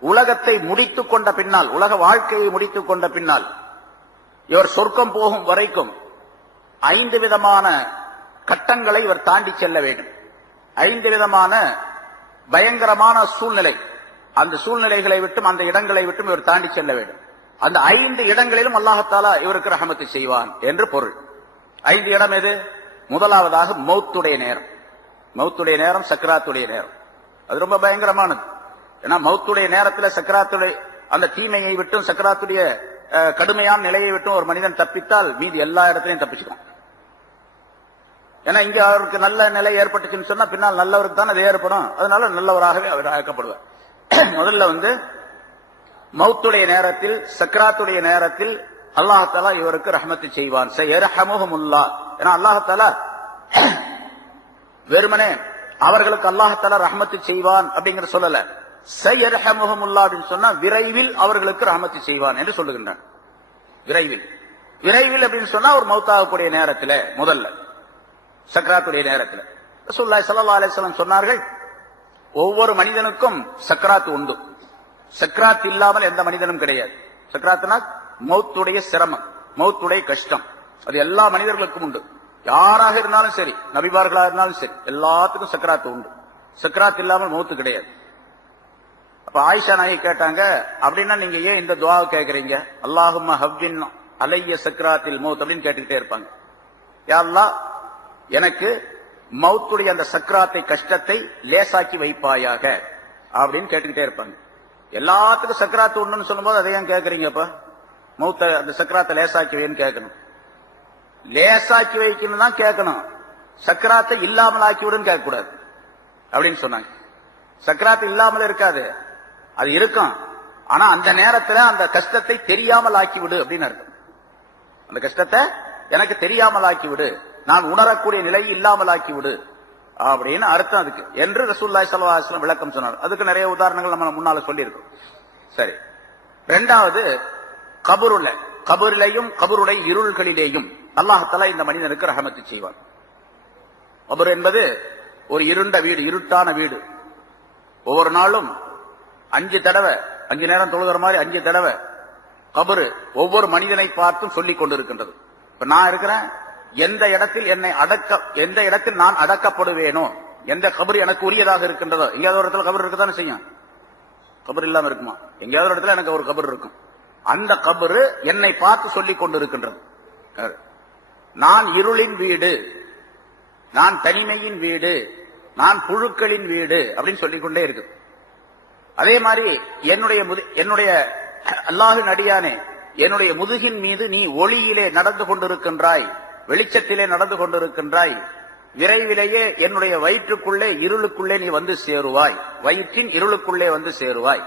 உலகத்தை முடித்துக் கொண்ட பின்னால், உலக வாழ்க்கையை முடித்துக் கொண்ட பின்னால் இவர் சொர்க்கம் போகும் வரைக்கும் 5 விதமான கட்டங்களை இவர் தாண்டி செல்ல வேண்டும். 5 விதமான பயங்கரமான சூழ்நிலை, அந்த சூழ்நிலைகளை விட்டும் அந்த இடங்களை விட்டும் இவர் தாண்டி செல்ல வேண்டும். அந்த 5 இடங்களிலும் அல்லாஹ் தஆலா இவருக்கு ரஹமத்தை செய்வான் என்று பொருள். 5 இடம் எது? முதலாவதாக மௌத்துடைய நேரம். மௌத்துடைய நேரம் சக்கராத்துடைய நேரம். அது ரொம்ப பயங்கரமானது. ஏன்னா மௌத்துடைய நேரத்தில் சக்கராத்துடைய அந்த தீமையை விட்டும் சக்கராத்துடைய கடுமையான நிலையை விட்டும் ஒரு மனிதன் தப்பித்தால் மீதி எல்லா இடத்திலையும் தப்பிச்சுக்கும். ஏன்னா இங்க அவருக்கு நல்ல நிலை ஏற்பட்டுச்சுன்னு சொன்னா பின்னால் நல்லவருக்கு தான் அது ஏற்படும். அதனால நல்லவராகவே அவர் ஆக்கப்படுவார். முதல்ல மௌத்துடைய நேரத்தில், சக்கராத்துடைய நேரத்தில் அல்லாஹ் தஆலா இவருக்கு ரஹமத்தை செய்வான். ஸயர்ஹமுஹுமுல்லாஹ். ஏன்னா அல்லாஹ் தஆலா வெறுமனே அவர்களுக்கு அல்லாஹ் தஆலா ரஹமத்தை செய்வான் அப்படிங்கிற சொல்லல. ஸயர்ஹமுஹுமுல்லாஹ் அப்படின்னு சொன்னா விரைவில் அவர்களுக்கு ரஹமத்தை செய்வான் என்று சொல்லுகின்றான். விரைவில், விரைவில் அப்படின்னு சொன்னா ஒரு மௌத்தாகக்கூடிய நேரத்தில், முதல்ல சக்கராத்துடைய நேரத்தில். ரசூலுல்லாஹி ஸல்லல்லாஹு அலைஹி வஸல்லம் சொன்னார்கள், ஒவ்வொரு மனிதனுக்கும் சக்கராத் உண்டு. சக்கராத் இல்லாமல் எந்த மனிதனும் கிடையாது. சக்கராத்னா மௌத்துடைய சிரமம், மௌத்துடைய கஷ்டம், அது எல்லா மனிதர்களுக்கும் உண்டு. யாராக இருந்தாலும் சரி, நபிமார்களாக இருந்தாலும் சரி, எல்லாத்துக்கும் சக்கராத் உண்டு. சக்கராத் இல்லாமல் மௌத்து கிடையாது. அப்ப ஆயிஷா நாயகி கேட்டாங்க, அப்படின்னா நீங்க ஏன் இந்த துஆவை கேட்கறீங்க? அல்லாஹும்ம ஹவ்வின் அலைய சக்கராத்தில் மௌத் அப்படின்னு கேட்டுக்கிட்டே இருப்பாங்க. யா அல்லாஹ், எனக்கு மௌத்துடைய அந்த சக்கராத்தை, கஷ்டத்தை லேசாக்கி வைப்பாயாக அப்படின்னு கேட்டுக்கிட்டே இருப்பாங்க. எல்லாத்துக்கும் சக்கராத்து ஒண்ணுன்னு சொல்லும்போது அதை ஏன் கேட்கறீங்கப்பா? மௌத்த அந்த சக்கராத்தை லேசாக்கி வைன்னு கேட்கணும். லேசாக்கி வைக்கணும் தான் கேட்கணும். சக்கராத்தை இல்லாமல் ஆக்கி விடுன்னு கேட்கக்கூடாது அப்படின்னு சொன்னாங்க. சக்கராத்து இல்லாமல் இருக்காது, அது இருக்கும். ஆனா அந்த நேரத்துல அந்த கஷ்டத்தை தெரியாமல் ஆக்கி விடு அப்படின்னு அர்த்தம். அந்த கஷ்டத்தை எனக்கு தெரியாமல் ஆக்கி விடு, நான் உணரக்கூடிய நிலை இல்லாமல் ஆக்கி விடு அப்படின்னு அர்த்தம் அதுக்கு என்று ரசூலுல்லாஹி ஸல்லல்லாஹு அலைஹி வஸல்லம் விளக்கம் சொன்னார். அதுக்கு நிறைய உதாரணங்கள் நம்ம முன்னால சொல்லி இருக்கோம். சரி, இரண்டாவது கபரிலேயும் கபருடைய இருள்களிலேயும் அல்லாஹ் தஆலா இந்த மனிதனுக்கு ரஹமத்து செய்வான். கபர் என்பது ஒரு இருண்ட வீடு, இருட்டான வீடு. ஒவ்வொரு நாளும் 5 தடவை, 5 நேரம் தொழுகிற மாதிரி 5 தடவை கபரு ஒவ்வொரு மனிதனை பார்த்தும் சொல்லிக் கொண்டிருக்கின்றது. இப்ப நான் இருக்கிறேன், எந்த இடத்தில் நான் அடக்கப்படுவேனோ, எந்த கபர் எனக்கு உரியதாக இருக்கின்றதோ, எங்கேயாவது ஒரு இடத்துல கபர் இருக்கத்தானே செய்யும். கபர் இல்லாம இருக்குமா? எங்கேயாவது ஒரு இடத்துல எனக்கு ஒரு கபர் இருக்கும். அந்த கபரு என்னை பார்த்து சொல்லிக் கொண்டிருக்கின்றது. நான் இருளின் வீடு, நான் தனிமையின் வீடு, நான் புழுக்களின் வீடு அப்படின்னு சொல்லிக்கொண்டே இருக்கு. அதே மாதிரி என்னுடைய அல்லாஹ்வின் அடியானே, என்னுடைய முதுகின் மீது நீ ஒளியிலே நடந்து கொண்டிருக்கின்றாய், வெளிச்சத்திலே நடந்து கொண்டிருக்கின்றாய், விரைவிலேயே என்னுடைய வயிற்றுக்குள்ளே இருளுக்குள்ளே நீ வந்து சேருவாய், வயிற்றின் இருளுக்குள்ளே வந்து சேருவாய்.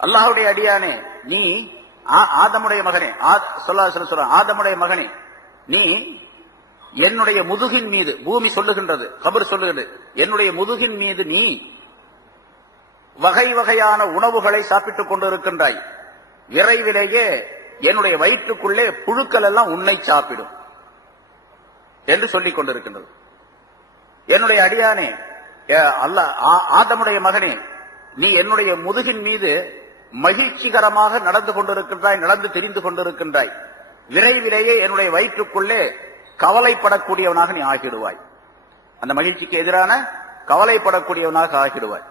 அல்லாஹ்வுடைய அடியானே, நீ ஆதமுடைய மகனே, ஆதமுடைய மகனே, நீ என்னுடைய முதுகின் மீது, பூமி சொல்லுகின்றது, கபர் சொல்லுகிறது, என்னுடைய முதுகின் மீது நீ வகை வகையான உணவுகளை சாப்பிட்டுக் கொண்டிருக்கின்றாய், விரைவிலேயே என்னுடைய வயிற்றுக்குள்ளே புழுக்கள் எல்லாம் உன்னை சாப்பிடும் என்று சொல்லிக் கொண்டிருக்கின்றது. என்னுடைய அடியானே, ஆதமுடைய மகனே, நீ என்னுடைய முதுகின் மீது மகிழ்ச்சிகரமாக நடந்து கொண்டிருக்கின்றாய், நடந்து திரிந்து கொண்டிருக்கின்றாய். விரைவிலேயே என்னுடைய வயிற்றுக்குள்ளே கவலைப்படக்கூடியவனாக நீ ஆகிடுவாய். அந்த மகிழ்ச்சிக்கு எதிரான கவலைப்படக்கூடியவனாக ஆகிடுவாய்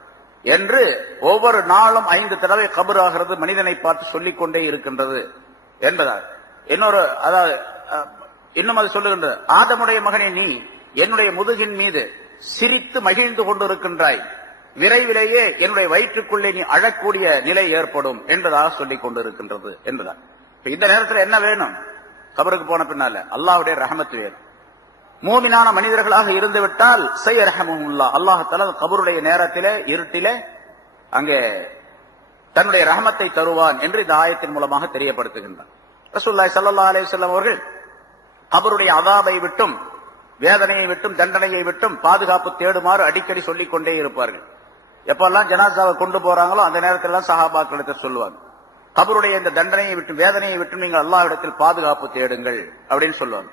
என்று ஒவ்வொரு நாளும் 5 தடவை கபர் ஆகிறது மனிதனை பார்த்து சொல்லிக் கொண்டே இருக்கின்றது என்பதாக. இன்னும் அது சொல்லுகின்றது, ஆதமுடைய மகனே, நீ என்னுடைய முதுகின் மீது சிரித்து மகிழ்ந்து கொண்டிருக்கின்றாய். விரைவிலேயே என்னுடைய வயிற்றுக்குள்ளே நீ அழக்கூடிய நிலை ஏற்படும் என்பதாக சொல்லிக் கொண்டிருக்கின்றது என்பதாக. இந்த நேரத்தில் என்ன வேணும்? கபருக்கு போன பின்னால அல்லாஹ்வுடைய ரஹமத் வேணும். மூமினான மனிதர்களாக இருந்து விட்டால் சையர்ஹமுல்லாஹ், அல்லாஹ் தஆலா கபருடைய நேரத்திலே, இருட்டிலே அங்கே தன்னுடைய ரஹமத்தை தருவான் என்று இந்த ஆயத்தின் மூலமாக தெரியப்படுத்துகின்றார். ரசூலுல்லாஹி ஸல்லல்லாஹு அலைஹி வஸல்லம் அவர்கள் கபருடைய அதாபை விட்டும், வேதனையை விட்டும், தண்டனையை விட்டும் பாதுகாப்பு தேடுமாறு அடிக்கடி சொல்லிக் கொண்டே இருப்பார்கள். எப்பெல்லாம் ஜனாசாவை கொண்டு போறாங்களோ அந்த நேரத்தில் சஹாபாக்களிடத்தில் சொல்லுவாங்க, கபருடைய இந்த தண்டனையை விட்டு, வேதனையை விட்டு நீங்கள் அல்லாஹ்விடத்தில் பாதுகாப்பு தேடுங்கள் அப்படின்னு சொல்லுவாங்க.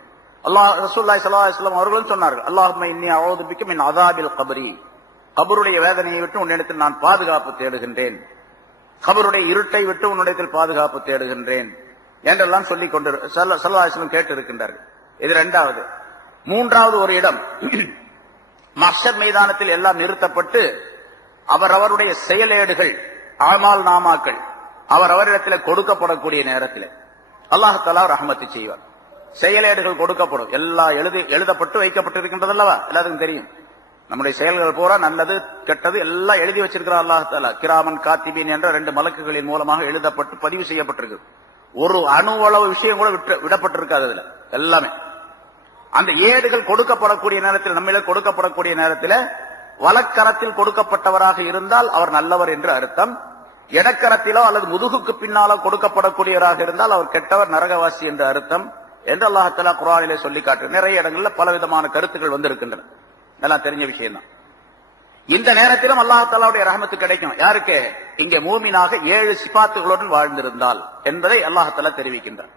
ரசூலுல்லாஹி ஸல்லல்லாஹு அலைஹி வஸல்லம் அவர்களும் சொன்னார்கள், அல்லாஹும்ம இன்னி அஊது பிக்க மின் அஸாபில் கப்ரி, கபருடைய வேதனையை விட்டு உன்னிடத்தில் நான் பாதுகாப்பு தேடுகின்றேன், கபருடைய இருட்டை விட்டு உன்னிடத்தில் பாதுகாப்பு தேடுகின்றேன் என்றெல்லாம் சொல்லிக் கொண்டு ஸல்லல்லாஹு அலைஹி வஸல்லம் கேட்டு இருக்கின்றார்கள். இது 2வது. 3வது ஒரு இடம், மஹ்ஷர் மைதானத்தில் எல்லாம் நிறுத்தப்பட்டு அவரவருடைய செயலேடுகள், அமால் நாமாக்கள் அவரவரிடத்தில் கொடுக்கப்படக்கூடிய நேரத்தில் அல்லாஹ் தஆலா ரஹமத்து செய்வார். செயலேடுகள் கொடுக்கப்படும், எல்லாம் எழுதப்பட்டு வைக்கப்பட்டிருக்கின்றது அல்லவா, எல்லாத்துக்கும் தெரியும். நம்முடைய செயல்கள் பூரா நல்லது கெட்டது எல்லாம் எழுதி வச்சிருக்கிறார் அல்லாஹ் தஆலா. கிராமன் காத்திபீன் என்ற 2 மலக்குகளின் மூலமாக எழுதப்பட்டு பதிவு செய்யப்பட்டிருக்கு. ஒரு அணுவளவு விஷயம் கூட விடப்பட்டிருக்காது அதுல எல்லாமே. அந்த ஏடுகள் கொடுக்கப்படக்கூடிய நேரத்தில், நம்மிடம் கொடுக்கப்படக்கூடிய நேரத்தில் வலக்கரத்தில் கொடுக்கப்பட்டவராக இருந்தால் அவர் நல்லவர் என்று அர்த்தம். இடக்கரத்திலோ அல்லது முதுகுக்கு பின்னாலோ கொடுக்கப்படக்கூடியவராக இருந்தால் அவர் கெட்டவர், நரகவாசி என்று அர்த்தம் என்று அல்லாஹ் தஆலா குர்ஆனிலே சொல்லி காட்டு. நிறைய இடங்கள்ல பல விதமான கருத்துக்கள் வந்திருக்கின்றன, எல்லாம் தெரிஞ்ச விஷயம் தான். இந்த நேரத்திலும் அல்லாஹ் தஆலாவுடைய ரஹமத்து கிடைக்கும். யாருக்கு? இங்கே மூமினாக 7 சிபாத்துகளுடன் வாழ்ந்திருந்தால் என்பதை அல்லாஹ் தஆலா தெரிவிக்கின்றார்.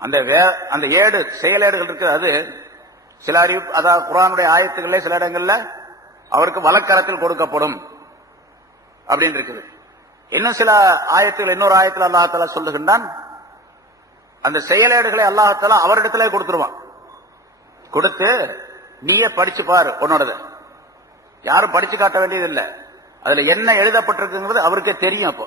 அந்த 7 செயலேடுகள் இருக்கு. அது சில அறிவிப்பு, அதாவது குர்ஆனுடைய ஆயத்துக்களே சில இடங்கள்ல அவருக்கு வலக்கரத்தில் கொடுக்கப்படும் அப்படின்னு இருக்குது. இன்னும் சில ஆயத்துகள், இன்னொரு ஆயத்தில் அல்லாஹ் தஆலா சொல்லுகின்றான், அந்த செயலேடுகளை அல்லாஹ் தஆலா அவரிடத்திலே கொடுத்துருவான். கொடுத்து நீயே படிச்சு பாரு உன்னோடத, யாரும் படிச்சு காட்ட வேண்டியதில்லை. அதுல என்ன எழுதப்பட்டிருக்குங்கிறது அவருக்கே தெரியும். அப்போ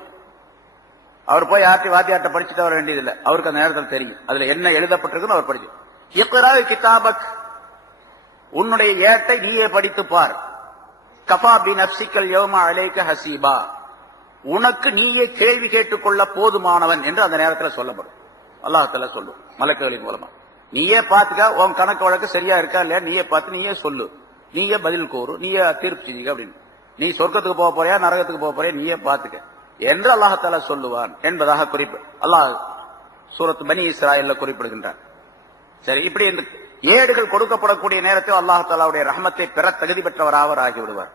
அவர் போய் வாத்தியார்ட்ட படிச்சுட்டு வர வேண்டியதில்லை, அவருக்கு அந்த நேரத்தில் தெரியும் அதுல என்ன எழுதப்பட்டிருக்குன்னு அவர் படிச்சு. இக்ரா கிதாபக், உன்னுடைய ஏட்டை நீயே படித்து பார். கஃபா பி நஃப்ஸிகல் யௌம அலைக ஹஸீபா, உனக்கு நீயே கேள்வி கேட்டுக்கொள்ள போதுமானவன் என்று அந்த நேரத்தில் சொல்லப்படும். அல்லாஹ் தஆலா சொல்லும் மலக்குகளின் மூலமா, நீயே பார்த்துக்க, உன் கணக்கு வழக்கு சரியா இருக்கா இல்லையா நீயே பார்த்து நீயே சொல்லு, நீயே பதில் கூறு, நீயே தீர்ப்பு செஞ்சுக்க அப்படின்னு. நீ சொர்க்கத்துக்கு போக போறியா நரகத்துக்கு போக போறியா நீயே பார்த்துக்க என்று அல்லாஹ் தஆலா சொல்லுவான் என்பதாக அல்லாஹ் சூரத் பனி இஸ்ராயல்ல குறிப்பிடுகின்றார். சரி, இப்படி இந்த ஏடுகள் கொடுக்கப்படக்கூடிய நேரத்தில் அல்லாஹ் தஆலாவுடைய ரஹமத்தை பெற தகுதி பெற்றவராக ஆகிவிடுவார்.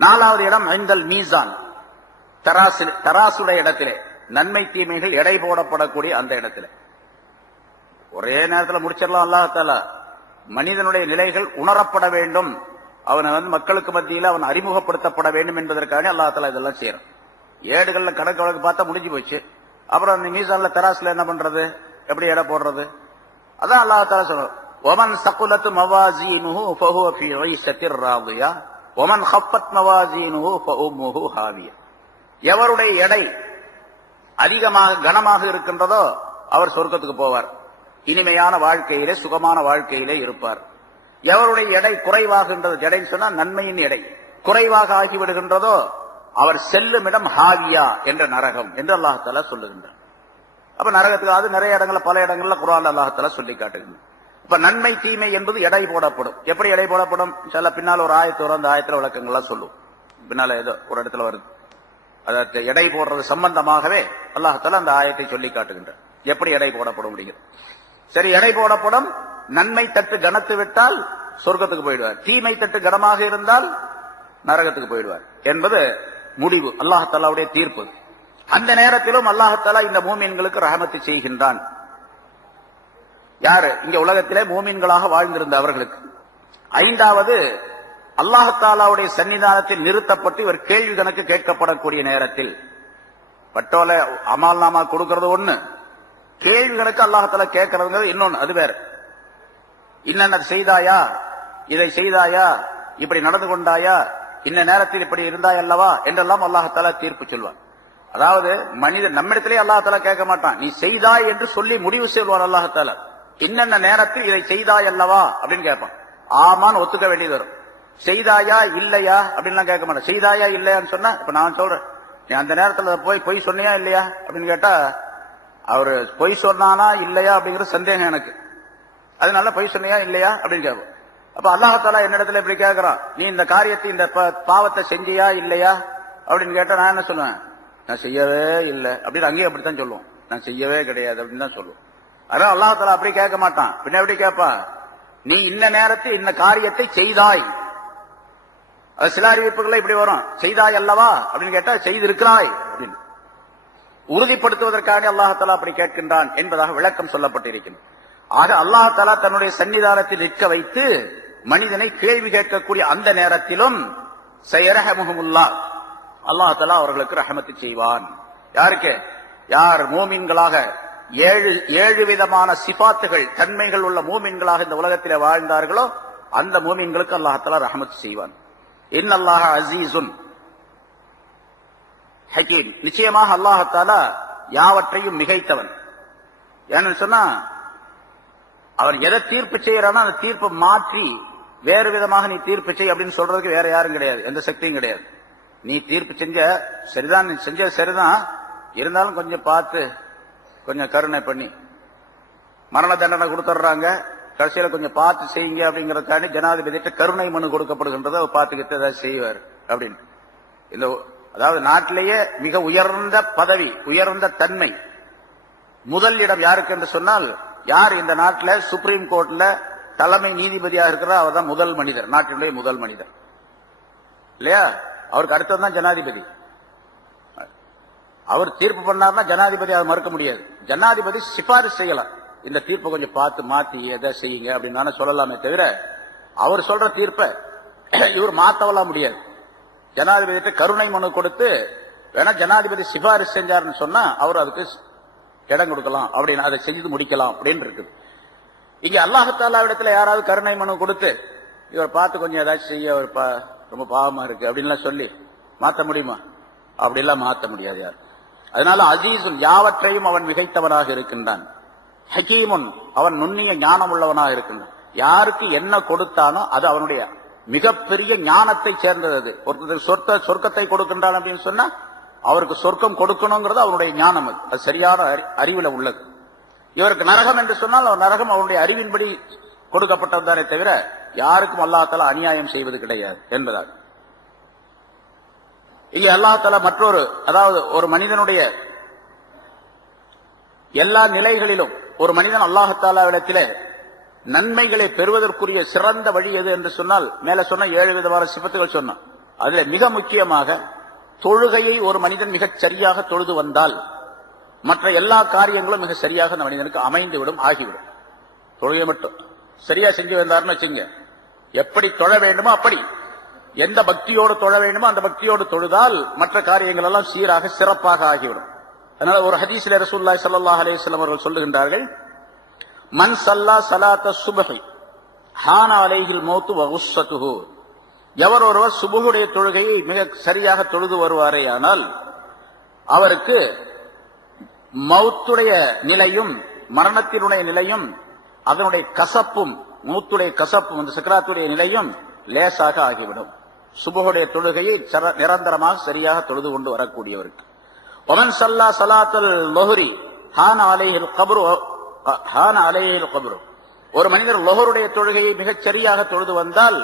4வது இடம் இந்தல் மீசான், தராசுடைய இடத்திலே, நன்மை தீமைகள் எடை போடப்படக்கூடிய அந்த இடத்துல. ஒரே நேரத்தில் முடிச்சிடலாம். அல்லாஹ் தஆலா மனிதனுடைய நிலைகள் உணரப்பட வேண்டும், அவனை மக்களுக்கு மத்தியில் அவன் அறிமுகப்படுத்தப்பட வேண்டும் என்பதற்காக அல்லாஹ் தஆலா இதெல்லாம் செய்யறான். ஏடுகள்ல கணக்கு வழக்கு பார்த்தா முடிஞ்சு போச்சு. அப்புறம் அந்த மீசான்ல தராசுல என்ன பண்றது, எப்படி எடை போடுறது? அதான் அல்லாஹ் தஆலா சொல்றான், வமன் ஸகுலத் மவாஸீனுஹு ஃபஹுவ ஃபீ ஈஸத்திர் ராதியா வமன் ஹஃபத் மவாஸீனுஹு ஃபஉம்முஹு ஹாவியா. எவருடைய எடை அதிகமாக கனமாக இருக்கின்றதோ அவர் சொர்க்கத்துக்கு போவார், இனிமையான வாழ்க்கையிலே சுகமான வாழ்க்கையிலே இருப்பார். எவருடைய எடை குறைவாகின்றது, எடைன்னு சொன்னா நன்மையின் எடை குறைவாக ஆகிவிடுகின்றதோ அவர் செல்லும் இடம் ஹாவியா என்ற நரகம் என்று அல்லாஹ் தஆலா சொல்லுகின்றார். அப்ப நரகத்துக்கு அது நிறைய இடங்கள்ல, பல இடங்கள்ல குர்ஆன்ல அல்லாஹ் தஆலா சொல்லி காட்டுகின்றார். இப்ப நன்மை தீமை என்பது எடை போடப்படும். எப்படி எடை போடப்படும்? பின்னால் ஒரு ஆயத்து வரும், அந்த ஆயத்துல விளக்கங்கள்லாம் சொல்லும். பின்னால ஏதோ ஒரு இடத்துல வருது, அதற்கு எடை போடுறது சம்பந்தமாகவே அல்லாஹ் தஆலா அந்த ஆயத்தை சொல்லி காட்டுகின்றார், எப்படி எடை போடப்படும் அப்படிங்கிறது. சரி, எடை போடப்படும். நன்மை தட்டு கனத்து விட்டால் சொர்க்கத்துக்கு போயிடுவார், தீமை தட்டு கனமாக இருந்தால் நரகத்துக்கு போயிடுவார் என்பது முடிவு, அல்லாஹாலாவுடைய தீர்ப்பு. அந்த நேரத்திலும் அல்லாஹாலா இந்த மூமின்களுக்கு ரஹமத்து செய்கின்றான். யாரு? இங்க உலகத்திலே மூமின்களாக வாழ்ந்திருந்த அவர்களுக்கு. ஐந்தாவது, அல்லாஹாலாவுடைய சன்னிதானத்தில் நிறுத்தப்பட்டு இவர் கேள்வி கணக்கு கேட்கப்படக்கூடிய நேரத்தில், பட்டோல அமால் நாமா கொடுக்கிறது ஒண்ணு, கேள்வி கணக்கு அல்லாஹாலா கேட்கறதுங்கிறது இன்னொன்னு, அது வேற. இன்னென்ன செய்தாயா, இதை செய்தாயா, இப்படி நடந்து கொண்டாயா, இந்த நேரத்தில் இப்படி இருந்தாய் அல்லவா என்றெல்லாம் அல்லாஹாலா தீர்ப்பு சொல்வார். அதாவது மனிதன் நம்மிடத்திலே அல்லாஹாலா கேட்க மாட்டான், நீ செய்தாய் என்று சொல்லி முடிவு செய்வார் அல்லாஹாலா. இன்னென்ன நேரத்தில் இதை செய்தாய் அல்லவா அப்படின்னு கேட்பான். ஆமான்னு ஒத்துக்க வேண்டியது வரும். செய்தாயா இல்லையா அப்படின்லாம் கேட்க மாட்டேன். செய்தாயா இல்லையான்னு சொன்னா, இப்ப நான் சொல்றேன், நீ அந்த நேரத்தில் போய் பொய் சொன்னியா இல்லையா அப்படின்னு கேட்டா, அவரு பொய் சொன்னானா இல்லையா அப்படிங்கிற சந்தேகம் எனக்கு. அதனால பொய் சொன்னியா இல்லையா அப்படின்னு கேட்போம். அப்ப அல்லாஹாலா என்னிடத்துல இப்படி கேட்கிறான், நீ இந்த காரியத்தை இந்த பாவத்தை செஞ்சியா இல்லையா அப்படின்னு கேட்டா நான் என்ன சொல்லுவேன், நான் செய்யவே இல்லை அப்படின்னு. அங்கேயும் அப்படித்தான் சொல்லுவோம், நான் செய்யவே கிடையாது அப்படின்னு தான் சொல்லுவோம். அதான் அல்லாஹாலா அப்படி கேட்க மாட்டான். பின்ன எப்படி கேட்பான், நீ இந்த நேரத்தில் இந்த காரியத்தை செய்தாய். அது சில அறிவிப்புகள் இப்படி வரும், செய்தாய் அல்லவா அப்படின்னு கேட்டா செய்திருக்கிறாய் அப்படின்னு உறுதிப்படுத்துவதற்காக அல்லாஹாலா அப்படி கேட்கின்றான் என்பதாக விளக்கம் சொல்லப்பட்டிருக்கிறது. ஆக அல்லாஹாலா தன்னுடைய சன்னிதானத்தில் நிற்க வைத்து மனிதனை கேள்வி கேட்கக்கூடிய அந்த நேரத்திலும் சயரஹமுஹுமுல்லாஹ், அல்லாஹாலா அவர்களுக்கு ரஹமத்து செய்வான். யாருக்கு? யார் மூமின்களாக ஏழு விதமான சிபாத்துகள், தன்மைகள் உள்ள மூமின்களாக இந்த உலகத்திலே வாழ்ந்தார்களோ அந்த மூமின்களுக்கு அல்லாஹாலா ரஹமத்து செய்வான். இன்னல்லாஹ அஸீஸுன் ஹகீம், நிச்சயமாக அல்லாஹாலா யாவற்றையும் மிகைத்தவன். ஏன்னு சொன்னா, அவன் எதை தீர்ப்பு செய்யறானோ அந்த தீர்ப்பை மாற்றி வேறு விதமாக நீ தீர்ப்பு செய் அப்படின்னு சொல்றதுக்கு வேற யாரும் கிடையாது, எந்த சக்தியும் கிடையாது. நீ தீர்ப்பு செஞ்ச சரிதான், நீ செஞ்ச சரிதான், இருந்தாலும் கொஞ்சம் பார்த்து கொஞ்சம் கருணை பண்ணி மரண தண்டனை கொடுத்துட்றாங்க, கடைசியில கொஞ்சம் பார்த்து செய்யுங்க அப்படிங்கறதுக்காண்டி ஜனாதிபதிட்ட கருணை மனு கொடுக்கப்படுகின்றதை அவர் பார்த்துக்கிட்டு ஏதாவது செய்வார் அப்படின்னு. இந்த அதாவது நாட்டிலேயே மிக உயர்ந்த பதவி, உயர்ந்த தன்மை, முதல் இடம் யாருக்கு என்று சொன்னால், யார் இந்த நாட்டில் சுப்ரீம் கோர்ட்ல தலைமை நீதிபதியாக இருக்கிறார் அவர் தான் முதல் மனிதர், நாட்டினுடைய முதல் மனிதர் இல்லையா? அவருக்கு அடுத்ததுதான் ஜனாதிபதி. அவர் தீர்ப்பு பண்ணார்னா ஜனாதிபதி அதை மறுக்க முடியாது. ஜனாதிபதி சிபாரிசு செய்யலாம், இந்த தீர்ப்பை கொஞ்சம் பார்த்து மாத்தி எதை செய்யுங்க அப்படின்னு சொல்லலாமே தவிர, அவர் சொல்ற தீர்ப்பை இவர் மாத்தவலாம் முடியாது. ஜனாதிபதி கருணை மனு கொடுத்து வேணா ஜனாதிபதி சிபாரிசு செஞ்சாருன்னு சொன்னா அவர் அதுக்கு இடம் கொடுக்கலாம், அப்படின்னு அதை செஞ்சு முடிக்கலாம் அப்படின்னு இருக்குது. இங்க அல்லாஹாலா இடத்துல யாராவது கருணை மனு கொடுத்து இவர் பார்த்து கொஞ்சம் ஏதாச்சும் செய்ய ரொம்ப பாவமா இருக்கு அப்படின்லாம் சொல்லி மாத்த முடியுமா? அப்படிலாம் மாத்த முடியாது யார். அதனால அசீசுன், யாவற்றையும் அவன் மிகைத்தவனாக இருக்கின்றான். ஹகீமுன், அவன் நுண்ணிய ஞானம் உள்ளவனாக இருக்கின்றான். யாருக்கு என்ன கொடுத்தானோ அது அவனுடைய மிகப்பெரிய ஞானத்தை சேர்ந்தது. ஒருத்தர் சொர்க்கத்தை கொடுக்கின்றான் அப்படின்னு சொன்னா அவருக்கு சொர்க்கம் கொடுக்கணுங்கிறது அவனுடைய ஞானம், அது சரியான அறிவுல உள்ளது. இவருக்கு நரகம் என்று சொன்னால் அவர் நரகம் அவருடைய அறிவின்படி கொடுக்கப்பட்டதுதானே தவிர யாருக்கும் அல்லாஹ்தஆலா அநியாயம் செய்வது கிடையாது என்பதாக. இங்கே அல்லாஹ்தஆலா மற்றொரு, அதாவது ஒரு மனிதனுடைய எல்லா நிலைகளிலும் ஒரு மனிதன் அல்லாஹ்தஆலாவிடத்திலே நன்மைகளை பெறுவதற்குரிய சிறந்த வழி எது என்று சொன்னால், மேல சொன்ன 7 விதமான சிபத்துகள் சொன்னான். அதுல மிக முக்கியமாக தொழுகையை ஒரு மனிதன் மிகச் சரியாக தொழுது வந்தால் மற்ற எல்லா காரியங்களும் மிக சரியாக அந்த மனிதனுக்கு அமைந்துவிடும், ஆகிவிடும். தொழுகை மட்டும் சரியா செஞ்சு வந்தார்னு வச்சுங்க, எப்படி தொழ வேண்டுமோ அப்படி, எந்த பக்தியோடு தொழ வேண்டுமோ அந்த பக்தியோடு தொழுதால் மற்ற காரியங்கள் எல்லாம் சீராக சிறப்பாக ஆகிவிடும். அதனால ஒரு ஹதீஸ்ல ரசூலுல்லாஹி ஸல்லல்லாஹு அலைஹி வஸல்லம் அவர்கள் சொல்லுகின்றார்கள், மன் ஸல்லா ஸலாத்த சுப்ஹி ஹான அலைஹில் மௌத் வ குஸ்ஸத்துஹு, எவர் ஒருவர் சுபஹுடைய தொழுகையை மிக சரியாக தொழுது வருவாரேயானால் அவருக்கு மௌத்துடைய நிலையும் மரணத்தினுடைய நிலையும் அதனுடைய கசப்பும், மௌத்துடைய கசப்பும் அந்த சக்கராத்துடைய நிலையும் லேசாக ஆகிவிடும். சுபஹுடைய தொழுகையை நிரந்தரமாக சரியாக தொழுது கொண்டு வரக்கூடியவருக்கு. ஒமன் ஸல்லா ஸலாத்துல் லுஹ்ரி ஹான அலைஹில் கப்ரு ஹான அலைஹில் கப்ரு, ஒரு மனிதர் லுஹ்ருடைய தொழுகையை மிகச் சரியாக தொழுது வந்தால்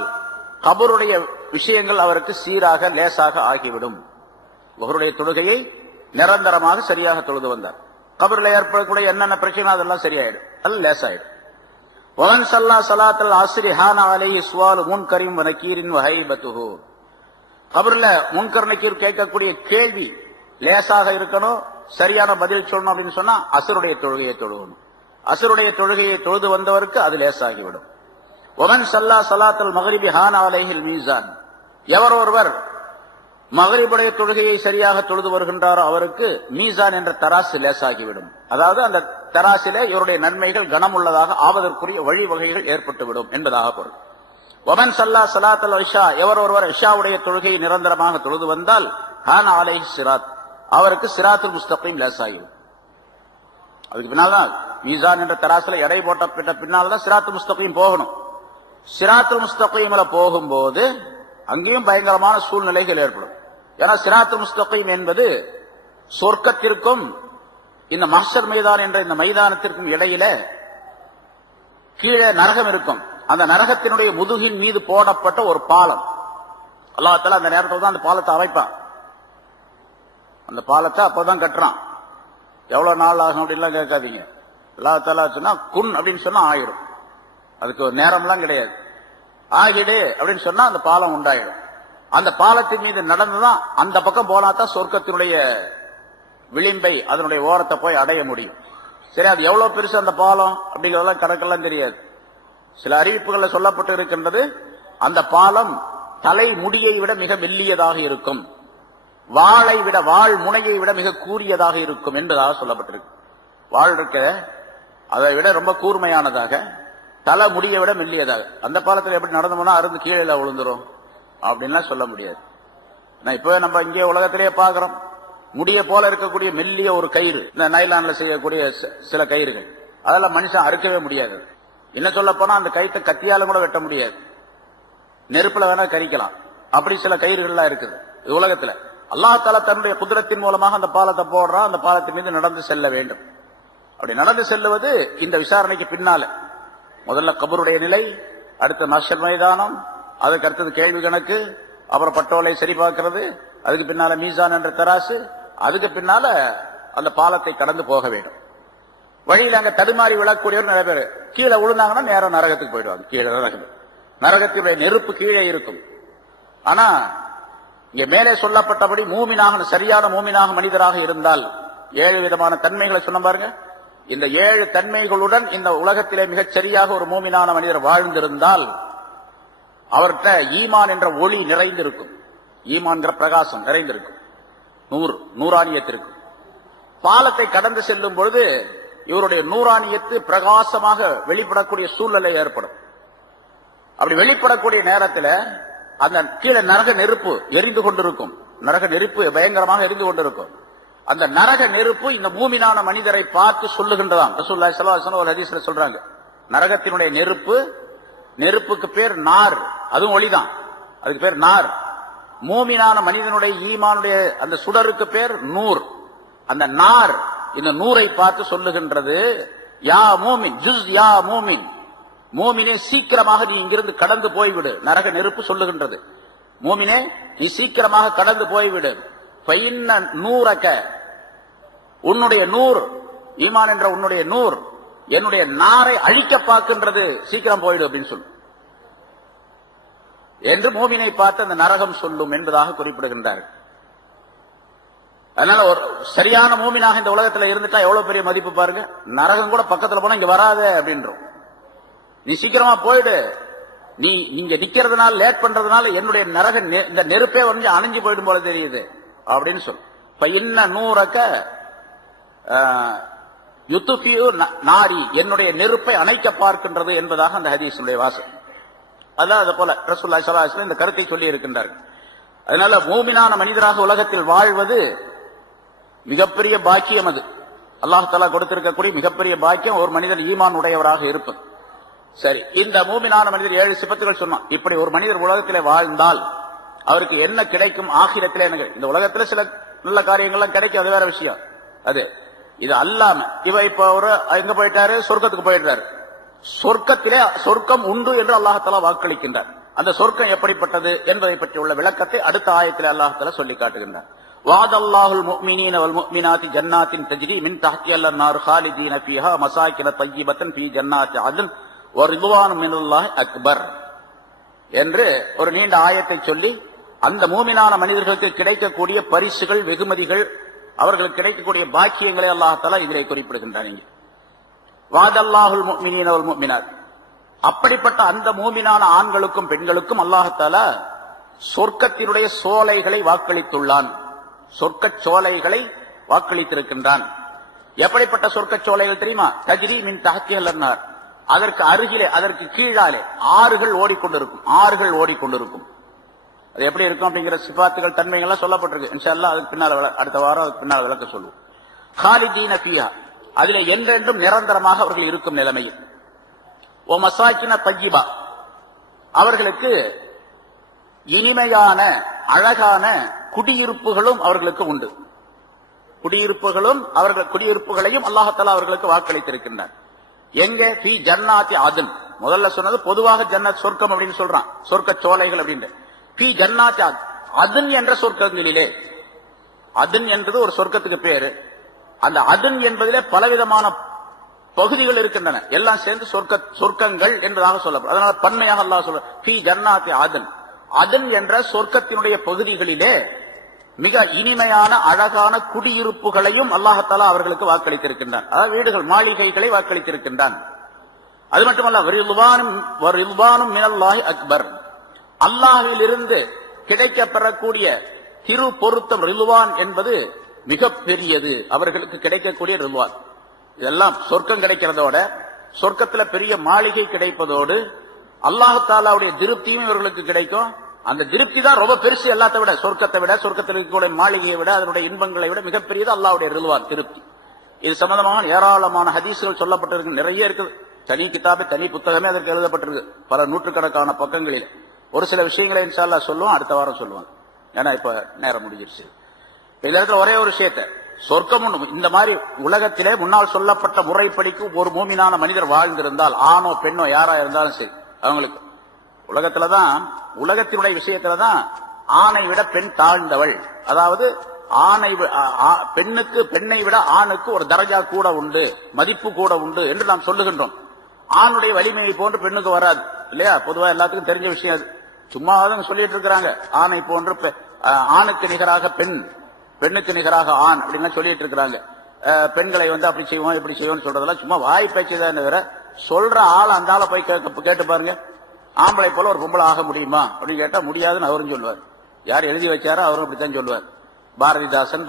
கபருடைய விஷயங்கள் அவருக்கு சீராக லேசாக ஆகிவிடும். லுஹ்ருடைய தொழுகையை நிரந்தரமாக சரியாக தொழுது வந்தார் கபரில் ஏற்படக்கூடிய என்னென்ன பிரச்சனை அதெல்லாம் சரியாயிடும், அது லேசாயிடும். ஒமன் ஸல்லா ஸலாத்துல் அஸ்ரி ஹான அலைஹி ஸுவாலு முன்கரிம் வ நகீரின் வ ஹைபத்துஹு, கபர்ல முன்கர் நக்கீர் கேட்கக்கூடிய கேள்வி லேசாக இருக்கணும், சரியான பதில் சொல்லணும் அப்படின்னு சொன்னா அசருடைய தொழுகையை தொழுகணும். அசருடைய தொழுகையை தொழுது வந்தவருக்கு அது லேசாகிவிடும். ஒமன் சல்லா சலாத்தல் மகரிபி ஹான் அலைஹில் மீசான், எவர் ஒருவர் மகரிபுடைய தொழுகையை சரியாக தொழுது வருகின்றாரோ அவருக்கு மீசான் என்ற தராசு லேசாகிவிடும். அதாவது அந்த தராசிலே இவருடைய நன்மைகள் கனமுள்ளதாக ஆவதற்குரிய வழிவகைகள் ஏற்பட்டுவிடும் என்பதாக பொருள். ஒமன் சல்லா சலாத்தல் இஷா, எவர் ஒருவர் இஷாவுடைய தொழுகையை நிரந்தரமாக தொழுது வந்தால் ஹான் அலைஹி சிராத், அவருக்கு சிராத்துல் முஸ்தகீம் லேசாகிவிடும். அதுக்கு பின்னால்தான் மீசான் என்ற தராசுல எடை போட்ட பின்னால்தான் சிராத்துல் முஸ்தகீம் போகணும். சிராத்துல் முஸ்தகீம்ல போகும்போது அங்கேயும் பயங்கரமான சூழ்நிலைகள் ஏற்படும். ஏன்னா சிராத்துல் முஸ்தகீம் என்பது சொர்க்கத்திற்கும் இந்த மஹ்ஷர் மைதான் என்ற இந்த மைதானத்திற்கும் இடையில கீழே நரகம் இருக்கும். அந்த நரகத்தினுடைய முதுகின் மீது போடப்பட்ட ஒரு பாலம். அல்லாஹ் தஆலா அந்த நேரத்தில் தான் அந்த பாலத்தை அமைப்பான். அந்த பாலத்தை அப்பதான் கட்டுறான். எவ்வளவு நாள் ஆகும் அப்படின்லாம் கேட்காதீங்க. அல்லாஹ் தஆலா சொன்னா குன் அப்படின்னு சொன்னா ஆயிடும். அதுக்கு ஒரு நேரம்லாம் கிடையாது. ஆகிடு அப்படின்னு சொன்னா அந்த பாலம் உண்டாயிடும். அந்த பாலத்தின் மீது நடந்துதான் அந்த பக்கம் போனாதான் சொர்க்கத்தினுடைய விளிம்பை அதனுடைய ஓரத்தை போய் அடைய முடியும். சரி, அது எவ்வளவு பெருசு அந்த பாலம் அப்படிங்கறதெல்லாம் கணக்கெல்லாம் தெரியாது. சில அறிவிப்புகள்ல சொல்லப்பட்டு இருக்கின்றது, அந்த பாலம் தலை முடியை விட மிக மெல்லியதாக இருக்கும், வாளை விட வாள் முனையை விட மிக கூரியதாக இருக்கும் என்பதாக சொல்லப்பட்டிருக்கு. வாள் இருக்க அதை விட ரொம்ப கூர்மையானதாக, தலை முடியை விட மெல்லியதாக. அந்த பாலத்தில் எப்படி நடந்து போனா அருந்து கீழே விழுந்துரும் அப்படின்லாம் சொல்ல முடியாது. இப்ப நம்ம இங்கே உலகத்திலேயே பாக்குறோம், முடிய போல இருக்கக்கூடிய மெல்லிய ஒரு கயிறு, இந்த நைலான்ல செய்யக்கூடிய சில கயிறுகள், அதெல்லாம் மனுஷன் அறுக்கவே முடியாது. என்ன சொல்ல போனா அந்த கயிற்றை கத்தியால கூட வெட்ட முடியாது, நெருப்புல வேணா கரிக்கலாம். அப்படி சில கயிறுகள்லாம் இருக்குது உலகத்துல. அல்லாஹ் தஆலா தன்னுடைய குதிரத்தின் மூலமாக அந்த பாலத்தை போடுறான். அந்த பாலத்தின் மீது நடந்து செல்ல வேண்டும். அப்படி நடந்து செல்லுவது இந்த விசாரணைக்கு பின்னால முதல்ல கபருடைய நிலை, அடுத்த மஹ்ஷர் மைதானம், அதுக்கு அடுத்தது கேள்வி கணக்கு, அப்புறம் பட்டோலை சரி பார்க்கிறது, அதுக்கு பின்னால மீசான் என்ற தராசு, அதுக்கு பின்னால அந்த பாலத்தை கடந்து போக வேண்டும். வழியில் அங்க தடுமாறி விழக்கூடியவர் நிறைய பேர் கீழே விழுந்தாங்கன்னா நேரம் நரகத்துக்கு போயிடுவாங்க. கீழே நரகத்தினுடைய நெருப்பு கீழே இருக்கும். ஆனா இங்க மேலே சொல்லப்பட்டபடி மூமினாக, சரியான மூமினாக மனிதராக இருந்தால் 7 விதமான தன்மைகளை சொன்ன பாருங்க. இந்த 7 தன்மைகளுடன் இந்த உலகத்திலே மிகச் சரியாக ஒரு மூமினான மனிதர் வாழ்ந்திருந்தால் அவர்கிட்ட ஈமான் என்ற ஒளி நிறைந்திருக்கும், ஈமான்கிற பிரகாசம் நிறைந்திருக்கும், நூறானியத்திற்கும். பாலத்தை கடந்து செல்லும் பொழுது இவருடைய நூறானியத்து பிரகாசமாக வெளிப்படக்கூடிய சூழ்நிலை ஏற்படும். அப்படி வெளிப்படக்கூடிய நேரத்தில் அந்த கீழே நரக நெருப்பு எரிந்து கொண்டிருக்கும். நரக நெருப்பு பயங்கரமாக எரிந்து கொண்டிருக்கும். அந்த நரக நெருப்பு இந்த மூமினான மனிதரை பார்த்து சொல்லுகின்றதாம். ரசூலுல்லாஹி ஸல்லல்லாஹு அலைஹி வஸல்லம் ஒரு ஹதீஸ்ல சொல்றாங்க, நரகத்தினுடைய நெருப்புக்கு பேர் நார், அதுவும் ஒளிதான், அதுக்கு பேர் நார். மூமினான மனிதனுடைய ஈமானுடைய அந்த சுடருக்கு பேர் நூர். அந்த நார் இந்த நூரை பார்த்து சொல்லுகின்றது, யா மூமின் ஜுஸ் யா மூமின், மூமினே சீக்கிரமாக நீ இங்கிருந்து கடந்து போய்விடு. நரக நெருப்பு சொல்லுகின்றது, மூமினே நீ சீக்கிரமாக கடந்து போய்விடு. ஃபைன்ன நூரக, உன்னுடைய நூர், ஈமான் என்ற உன்னுடைய நூர் என்னுடைய நாரை அழிக்க பார்க்கின்றது, சீக்கிரம் போயிடு அப்படின்னு சொல்லு என்று மூமினை பார்த்து அந்த நரகம் சொல்லும் என்பதாக குறிப்பிடுகின்றார். அதனால ஒரு சரியான மூமினாக இந்த உலகத்தில் இருந்துட்டா எவ்வளவு பெரிய மதிப்பு பாருங்க. நரகம் கூட பக்கத்துல போனா இங்க வராத அப்படின்றோம், நீ சீக்கிரமா போயிடு, நீ நீங்க நிக்கிறதுனால லேட் பண்றதுனால என்னுடைய நரக இந்த நெருப்பே வந்து அணைஞ்சு போயிடும் போல தெரியுது அப்படின்னு சொல்லு. இப்ப இன்ன நூறக்க யுத்துஃபியு நாரி, என்னுடைய நெருப்பை அணைக்க பார்க்கின்றது என்பதாக அந்த ஹதீஸுடைய வாசம். அதான் அது போல ரசூலுல்லாஹி ஸல்லல்லாஹு அலைஹி வஸல்லம் இந்த கருத்தை சொல்லி இருக்கின்றார்கள். அதனால மூமினான மனிதராக உலகத்தில் வாழ்வது மிகப்பெரிய பாக்கியம். அது அல்லாஹ் தஆலா கொடுத்திருக்கக்கூடிய மிகப்பெரிய பாக்கியம் ஒரு மனிதன் ஈமான் உடையவராக இருப்பது. சரி, இந்த மூமினான மனிதர் 7 சிபத்துகள் சொன்னான். இப்படி ஒரு மனிதர் உலகத்திலே வாழ்ந்தால் அவருக்கு என்ன கிடைக்கும் ஆகிரத்திலே? இந்த உலகத்துல சில நல்ல காரியங்கள்லாம் கிடைக்கும், அது வேற விஷயம். அது இது அல்லாம இவ இப்ப ஒரு எங்க போயிட்டாரு, சொர்க்கத்துக்கு போயிட்டாரு. சொர்க்கத்திலே சொர்க்கம் உண்டு என்று அல்லாஹ் தஆலா வாக்களிக்கின்றார். அந்த சொர்க்கம் எப்படிப்பட்டது என்பதை பற்றி உள்ள விளக்கத்தை அடுத்த ஆயத்திலே அல்லாஹ் தஆலா சொல்லி காட்டுகின்றார். வஅதல்லாஹுல் முஃமினீன வல் முஃமினாத்தி ஜன்னாத்தின் தஜ்ரி மின் தஹ்திஹல் அன்ஹார் ஹாலிதீன ஃபீஹா மசாகின தய்யிபத்தன் ஃபீ ஜன்னாத்தி அத்ன் வ ரிضوان மினல்லாஹி அக்பர் என்று ஒரு நீண்ட ஆயத்தை சொல்லி அந்த மூமினான மனிதர்களுக்கு கிடைக்கக்கூடிய பரிசுகள், வெகுமதிகள், அவர்களுக்கு கிடைக்கக்கூடிய பாக்கியங்களை அல்லாஹ் தஆலா இதிலே குறிப்பிடுகின்றான். வாதல்லாஹுல் முஃமினீன வல் முஃமினாத், அப்படிப்பட்ட அந்த மூமினான ஆண்களுக்கும் பெண்களுக்கும் அல்லாஹ் தஆலா சொர்க்கத்தினுடைய சோலைகளை வாக்களித்துள்ளான். சொர்க்க சோலைகளை வாக்களித்திருக்கின்றான். எப்படிப்பட்ட சொர்க்க சோலைகள் தெரியுமா? தஜ்ரி மின் தஹ்திஹல் அன்ஹார், அதற்கு அருகிலே, அதற்கு கீழாலே ஆறுகள் ஓடிக்கொண்டிருக்கும். ஆறுகள் ஓடிக்கொண்டிருக்கும். அது எப்படி இருக்கும் அப்படிங்கிற சிபாத்துகள், தன்மைகள்லாம் சொல்லப்பட்டிருக்கு. இன்ஷா அல்லாஹ் அதுக்கு பின்னால் அடுத்த வாரம் அதுக்கு பின்னால் விளக்க சொல்லுவோம். காலிதீன ஃபீஹா, அதிலே என்றென்றும் நிரந்தரமாக அவர்கள் இருக்கும் நிலைமையில். ஓ மசாக்கின தய்யிபா, அவர்களுக்கு இனிமையான அழகான குடியிருப்புகளும் அவர்களுக்கு உண்டு. குடியிருப்புகளையும் அல்லாஹ் தஆலா அவர்களுக்கு வாக்களித்திருக்கின்றார். எங்க? ஃபீ ஜன்னாத்தி அதன். முதல்ல சொன்னது பொதுவாக ஜன்னத் சொர்க்கம் அப்படின்னு சொல்றான், சொர்க்க சோலைகள் அப்படின்னு. ஃபீ ஜன்னாத்தி அதன் என்ற சொர்க்கங்களிலே, அதன் என்பது ஒரு சொர்க்கத்துக்கு பேரு. அந்த அதன் என்பதிலே பலவிதமான பகுதிகள் இருக்கின்றன. எல்லாம் சேர்ந்து சொர்க்கங்கள் என்பதாக சொல்லப்படும். அதனால பன்மையாக அல்லாஹ் சொல்ற ஃபீ ஜன்னாத்தி அதன். அதன் என்ற சொர்க்கத்தினுடைய பகுதிகளிலே மிக இனிமையான அழகான குடியிருப்புகளையும் அல்லாஹ் தஆலா அவர்களுக்கு வாக்களித்திருக்கின்றான். அதாவது வீடுகள், மாளிகைகளை வாக்களித்திருக்கின்றான். அது மட்டுமல்ல, ரில்வானும் மினல்லாஹி அக்பர், அல்லாஹ்வில் இருந்து கிடைக்கப் பெறக்கூடிய திரு பொருத்தம் ரில்வான் என்பது மிக பெரியது. அவர்களுக்கு கிடைக்கக்கூடிய ரில்வான், இதெல்லாம் சொர்க்கம் கிடைக்கிறதோட, சொர்க்கத்துல பெரிய மாளிகை கிடைப்பதோடு அல்லாஹ் தஆலாவுடைய திருப்தியும் இவர்களுக்கு கிடைக்கும். அந்த திருப்தி தான் ரொம்ப பெருசு. எல்லாத்தை விட, சொர்க்கத்தை விட, சொர்க்கத்தில் இருக்கக்கூடிய மாளிகையை விட, அதனுடைய இன்பங்களை விட மிகப்பெரியது அல்லாஹ்வுடைய ரில்வான், திருப்தி. இது சம்பந்தமாக ஏராளமான ஹதீஸ்கள் சொல்லப்பட்டிருக்கு, நிறைய இருக்குது. தனி கிதாபே, தனி புத்தகமே அதற்கு எழுதப்பட்டிருக்கு, பல நூற்றுக்கணக்கான பக்கங்களில். ஒரு சில விஷயங்களை இன்ஷா அல்லாஹ் சொல்லுவோம், அடுத்த வாரம் சொல்லுவாங்க. ஏன்னா இப்ப நேரம் முடிஞ்சிருச்சு. இந்த இடத்துல ஒரே ஒரு விஷயத்தை, சொர்க்கம் இந்த மாதிரி உலகத்திலே முன்னால் சொல்லப்பட்ட முறைப்படிக்கு ஒரு மூமினான மனிதர் வாழ்ந்திருந்தால், ஆணோ பெண்ணோ யாரா இருந்தாலும் சரி, அவங்களுக்கு உலகத்துலதான், உலகத்தினுடைய விஷயத்துலதான் ஆணை விட பெண் தாழ்ந்தவள். அதாவது பெண்ணை விட ஆணுக்கு ஒரு தரஜா கூட உண்டு, மதிப்பு கூட உண்டு என்று நாம் சொல்லுகின்றோம். ஆணுடைய வலிமையை போன்று பெண்ணுக்கு வராது இல்லையா? பொதுவா எல்லாத்துக்கும் தெரிஞ்ச விஷயம் அது. சும்மாதான் சொல்லிட்டு இருக்கிறாங்க, ஆணை போன்று ஆணுக்கு நிகராக பெண், பெண்ணுக்கு நிகராக ஆண் அப்படின்னு சொல்லிட்டு இருக்கிறாங்க. பெண்களை அப்படி செய்வோம் இப்படி செய்வோம் சொல்றதெல்லாம் சும்மா வாய் பேச்சுதான் வேற. சொல்ற ஆள் அந்த ஆளை போய் கேட்டு பாருங்க, ஆம்பளை போல ஒரு பொம்பளை ஆக முடியுமா அப்படின்னு கேட்டா முடியாதுன்னு அவரும் சொல்லுவார். யார் எழுதி வச்சாரோ அவரும் அப்படித்தான் சொல்லுவார்.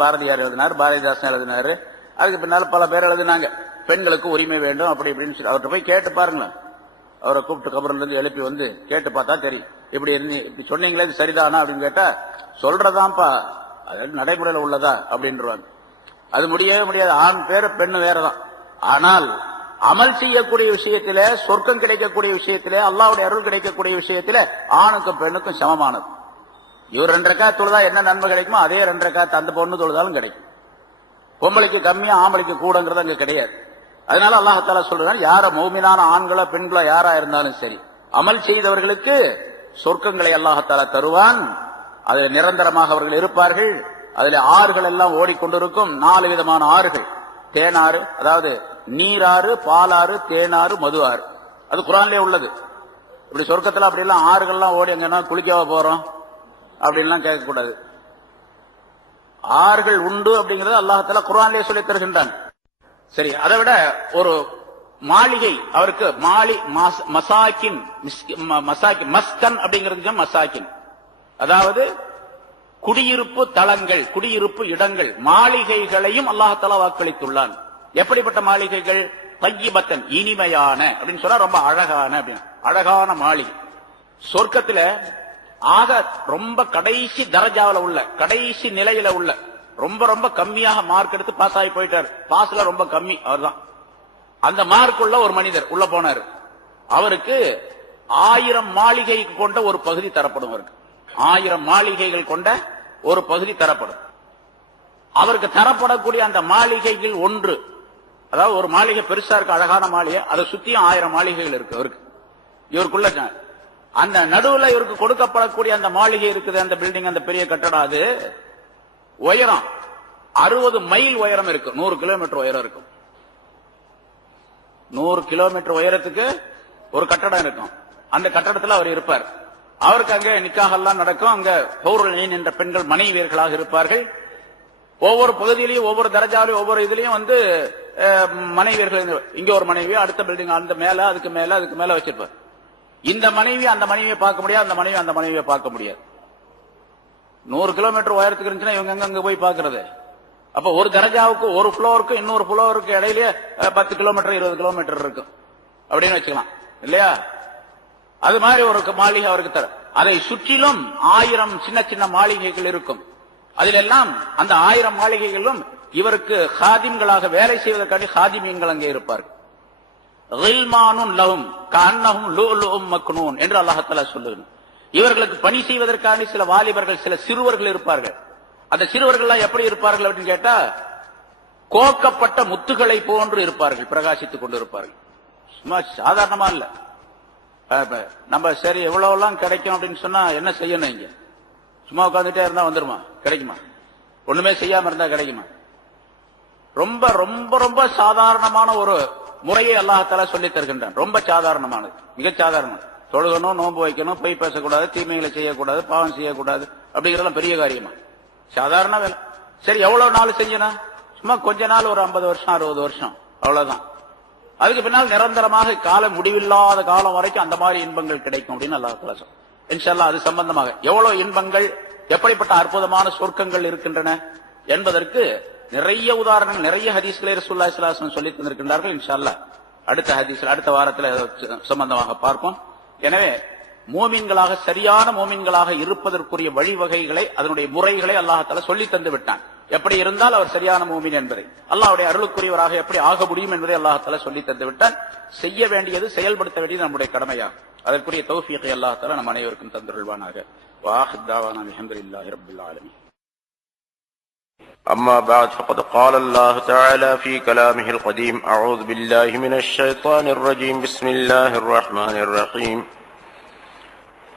பாரதியார் எழுதினார், பாரதிதாசன் எழுதினாரு, அதுக்கு பின்னால பல பேர் எழுதினாங்க, பெண்களுக்கு உரிமை வேண்டும் அப்படி இப்படின்னு சொல்லி. அவர்கிட்ட போய் கேட்டு பாருங்களேன். அவரை கூப்பிட்டு கபர்ல இருந்து எழுப்பி கேட்டு பார்த்தா தெரியும். இப்படி சொன்னீங்களே இது சரிதானா அப்படின்னு கேட்டா, சொல்றதான்ப்பா, அது நடைமுறையில் உள்ளதா அப்படின்றாங்க. அது முடியவே முடியாது. ஆண் பேரு பெண்ணு வேறதான். ஆனால் அமல் செய்யக்கூடிய விஷயத்திலே, சொர்க்கம் கிடைக்கக்கூடிய விஷயத்திலே, அல்லாஹ்வுடைய அருள் கிடைக்கக்கூடிய விஷயத்திலே ஆணுக்கும் பெண்ணுக்கும் சமமானது. இவர் 2 ரக்காத் தொழுதா என்ன நன்மை கிடைக்குமோ அதே 2 ரக்காத் அந்த பொண்ணு தொழுதாலும் கிடைக்கும். பொம்பளைக்கு கம்மியா ஆம்பளைக்கு கூடங்கிறது அங்க கிடையாது. அதனால அல்லாஹ் தஆலா சொல்றான், யார மௌமினான ஆண்களோ பெண்களோ யாரா இருந்தாலும் சரி, அமல் செய்தவர்களுக்கு சொர்க்கங்களை அல்லாஹ் தஆலா தருவான். அதில் நிரந்தரமாக அவர்கள் இருப்பார்கள். அதில் ஆறுகள் எல்லாம் ஓடிக்கொண்டிருக்கும். 4 விதமான ஆறுகள். தேனாறு, அதாவது நீராறு, பாலாறு, தேனாறு, மது ஆறு. அது குர்ஆன்லயே உள்ளது. இப்படி சொர்க்கத்துல அப்படி எல்லாம் ஆறுகள்லாம் ஓடி அங்கன்னா குளிக்கவா போறோம் அப்படின்லாம் கேட்கக்கூடாது. ஆறுகள் உண்டு அப்படிங்கறது அல்லாஹ் தஆலா குர்ஆன்லயே சொல்லி தருகின்றான். சரி, அதை விட ஒரு மாளிகை அவருக்கு மசாக்கின், மஸ்கன் அப்படிங்கிறது மசாக்கின், அதாவது குடியிருப்பு தளங்கள், குடியிருப்பு இடங்கள், மாளிகைகளையும் அல்லாஹ் தஆலா வாக்களித்துள்ளான். எப்படிப்பட்ட மாளிகைகள்? தய்யிபத்தன், இனிமையான அப்படின்னு சொன்னா ரொம்ப அழகான அப்படின்னு. அழகான மாளிகை சொர்க்கத்துல ஆக ரொம்ப கடைசி தரஜாவில உள்ள, கடைசி நிலையில உள்ள, ரொம்ப ரொம்ப கம்மியாக மார்க் எடுத்து பாஸ் ஆகி போயிட்டார். பாஸ்ல ரொம்ப கம்மி அவர்தான். அந்த மார்க் உள்ள ஒரு மனிதர் உள்ள போனார். அவருக்கு 1000 மாளிகை கொண்ட ஒரு பகுதி தரப்படும். அவருக்கு 1000 மாளிகைகள் கொண்ட ஒரு பகுதி தரப்படும். அவருக்கு தரப்படக்கூடிய அந்த மாளிகைகள் ஒன்று, அதாவது ஒரு மாளிகை பெருசா இருக்கு, அழகான மாளிகை, அதை சுத்தியும் 1000 மாளிகைகள் இருக்கு அவருக்கு. இவருக்குள்ள அந்த நடுவுல இவருக்கு கொடுக்கப்படக்கூடிய அந்த மாளிகை இருக்குது, அந்த பில்டிங், அந்த பெரிய கட்டடம், அது உயரம் 60 மைல் உயரம் இருக்கு. 100 கிலோமீட்டர் உயரம் இருக்கும். 100 கிலோமீட்டர் உயரத்துக்கு ஒரு கட்டடம் இருக்கும். அந்த கட்டடத்துல அவர் இருப்பார். அவருக்கு அங்கே நிக்காஹெல்லாம் நடக்கும். அங்க ஹூருல் ஈன் என்ற பெண்கள் மனைவியர்களாக இருப்பார்கள். ஒவ்வொரு பகுதியிலையும் ஒவ்வொரு தரஜாலையும் ஒவ்வொரு இதுலயும் மனைவியர்கள், இங்க ஒரு மனைவி, அடுத்த பில்டிங் அந்த மேல அதுக்கு மேல வச்சிருப்பார். இந்த மனைவி அந்த மனைவியை பார்க்க முடியாது, அந்த மனைவி அந்த மனைவியை பார்க்க முடியாது. 100 கிலோமீட்டர் உயரத்துக்கு இருந்துச்சுன்னா இவங்க அங்க போய் பாக்குறது. அப்ப ஒரு தரஜாவுக்கு ஒரு ஃப்ளோருக்கு இன்னொரு ஃப்ளோருக்கு இடையிலேயே 10 கிலோமீட்டர் 20 கிலோமீட்டர் இருக்கும் அப்படின்னு வச்சுக்கலாம் இல்லையா? அது மாதிரி ஒரு மாளிகை அவருக்கு தர. அதை சுற்றிலும் 1000 சின்ன சின்ன மாளிகைகள் இருக்கும். அதிலெல்லாம் அந்த 1000 மாளிகைகளும் இவருக்கு ஹாதிம்களாக வேலை செய்வதற்காக ஹாதிமீன்கள் அங்கே இருப்பார்கள். என்று அல்லாஹ் தஆலா சொல்லுகிறார். இவர்களுக்கு பணி செய்வதற்காக சில வாலிபர்கள், சில சிறுவர்கள் இருப்பார்கள். அந்த சிறுவர்கள் எப்படி இருப்பார்கள் அப்படின்னு கேட்டா, கோக்கப்பட்ட முத்துகளை போன்று இருப்பார்கள், பிரகாசித்துக் கொண்டு இருப்பார்கள். சும்மா சாதாரணமா இல்ல. நம்ம சரி எவ்வளவு கிடைக்கும் அப்படின்னு சொன்னா என்ன செய்யணும்? இங்க சும்மா உட்காந்துட்டே இருந்தா வந்துருமா? கிடைக்குமா? ஒண்ணுமே செய்யாம இருந்தா கிடைக்குமா? ரொம்ப ரொம்ப ரொம்ப சாதாரணமான ஒரு முறையை அல்லாஹ் தஆலா சொல்லித் தருகின்றான். ரொம்ப சாதாரணமானது, மிக சாதாரணமானது. தொழுகணும், நோன்பு வைக்கணும், பொய் பேசக்கூடாது, தீமைகளை செய்யக்கூடாது, பாவம் செய்யக்கூடாது, அப்படிங்கிறதெல்லாம் பெரிய காரியமா? சாதாரண வேலை. சரி எவ்வளவு நாள் செஞ்சனா? சும்மா கொஞ்ச நாள், ஒரு 50 வருஷம் 60 வருஷம், அவ்வளவுதான். அதுக்கு பின்னால் நிரந்தரமாக காலம், முடிவில்லாத காலம் வரைக்கும் அந்த மாதிரி இன்பங்கள் கிடைக்கும் அப்படின்னு அல்லாஹ் தஆலா சொல்றான். இன்ஷா அல்லாஹ் அது சம்பந்தமாக எவ்வளவு இன்பங்கள், எப்படிப்பட்ட அற்புதமான சொர்க்கங்கள் இருக்கின்றன என்பதற்கு நிறைய உதாரணங்கள், நிறைய ஹதீஸ்களை ரசூலுல்லாஹி ஸல்லல்லாஹு அலைஹி வஸல்லம் சொல்லி தந்திருக்கின்றார்கள். இன்ஷா அல்லாஹ் அடுத்த ஹதீஸ்ல அடுத்த வாரத்தில் சம்பந்தமாக பார்ப்போம். எனவே மோமின்களாக, சரியான மோமின்களாக இருப்பதற்குரிய வழிவகைகளை, அதனுடைய முறைகளை அல்லாஹ் தஆலா சொல்லி தந்து விட்டான். எப்படி இருந்தால் அவர் சரியான மோமின் என்பதை, அல்லாஹ்வுடைய அருளுக்குரியவராக எப்படி ஆக முடியும் என்பதை அல்லாஹ் தஆலா சொல்லி தந்து விட்டான். செய்ய வேண்டியது, செயல்படுத்த வேண்டியது நம்முடைய கடமையாகும். அதற்குரிய தௌஃபீகை அல்லாஹ் தஆலா நம் அனைவருக்கும் தந்தருள்வானாக. வாஹித் தாவானா அல்ஹம்துலில்லாஹி ரப்பில் ஆலமீன். أما بعد فقد قال الله تعالى في كلامه القديم: أعوذ بالله من الشيطان الرجيم. بسم الله الرحمن الرحيم.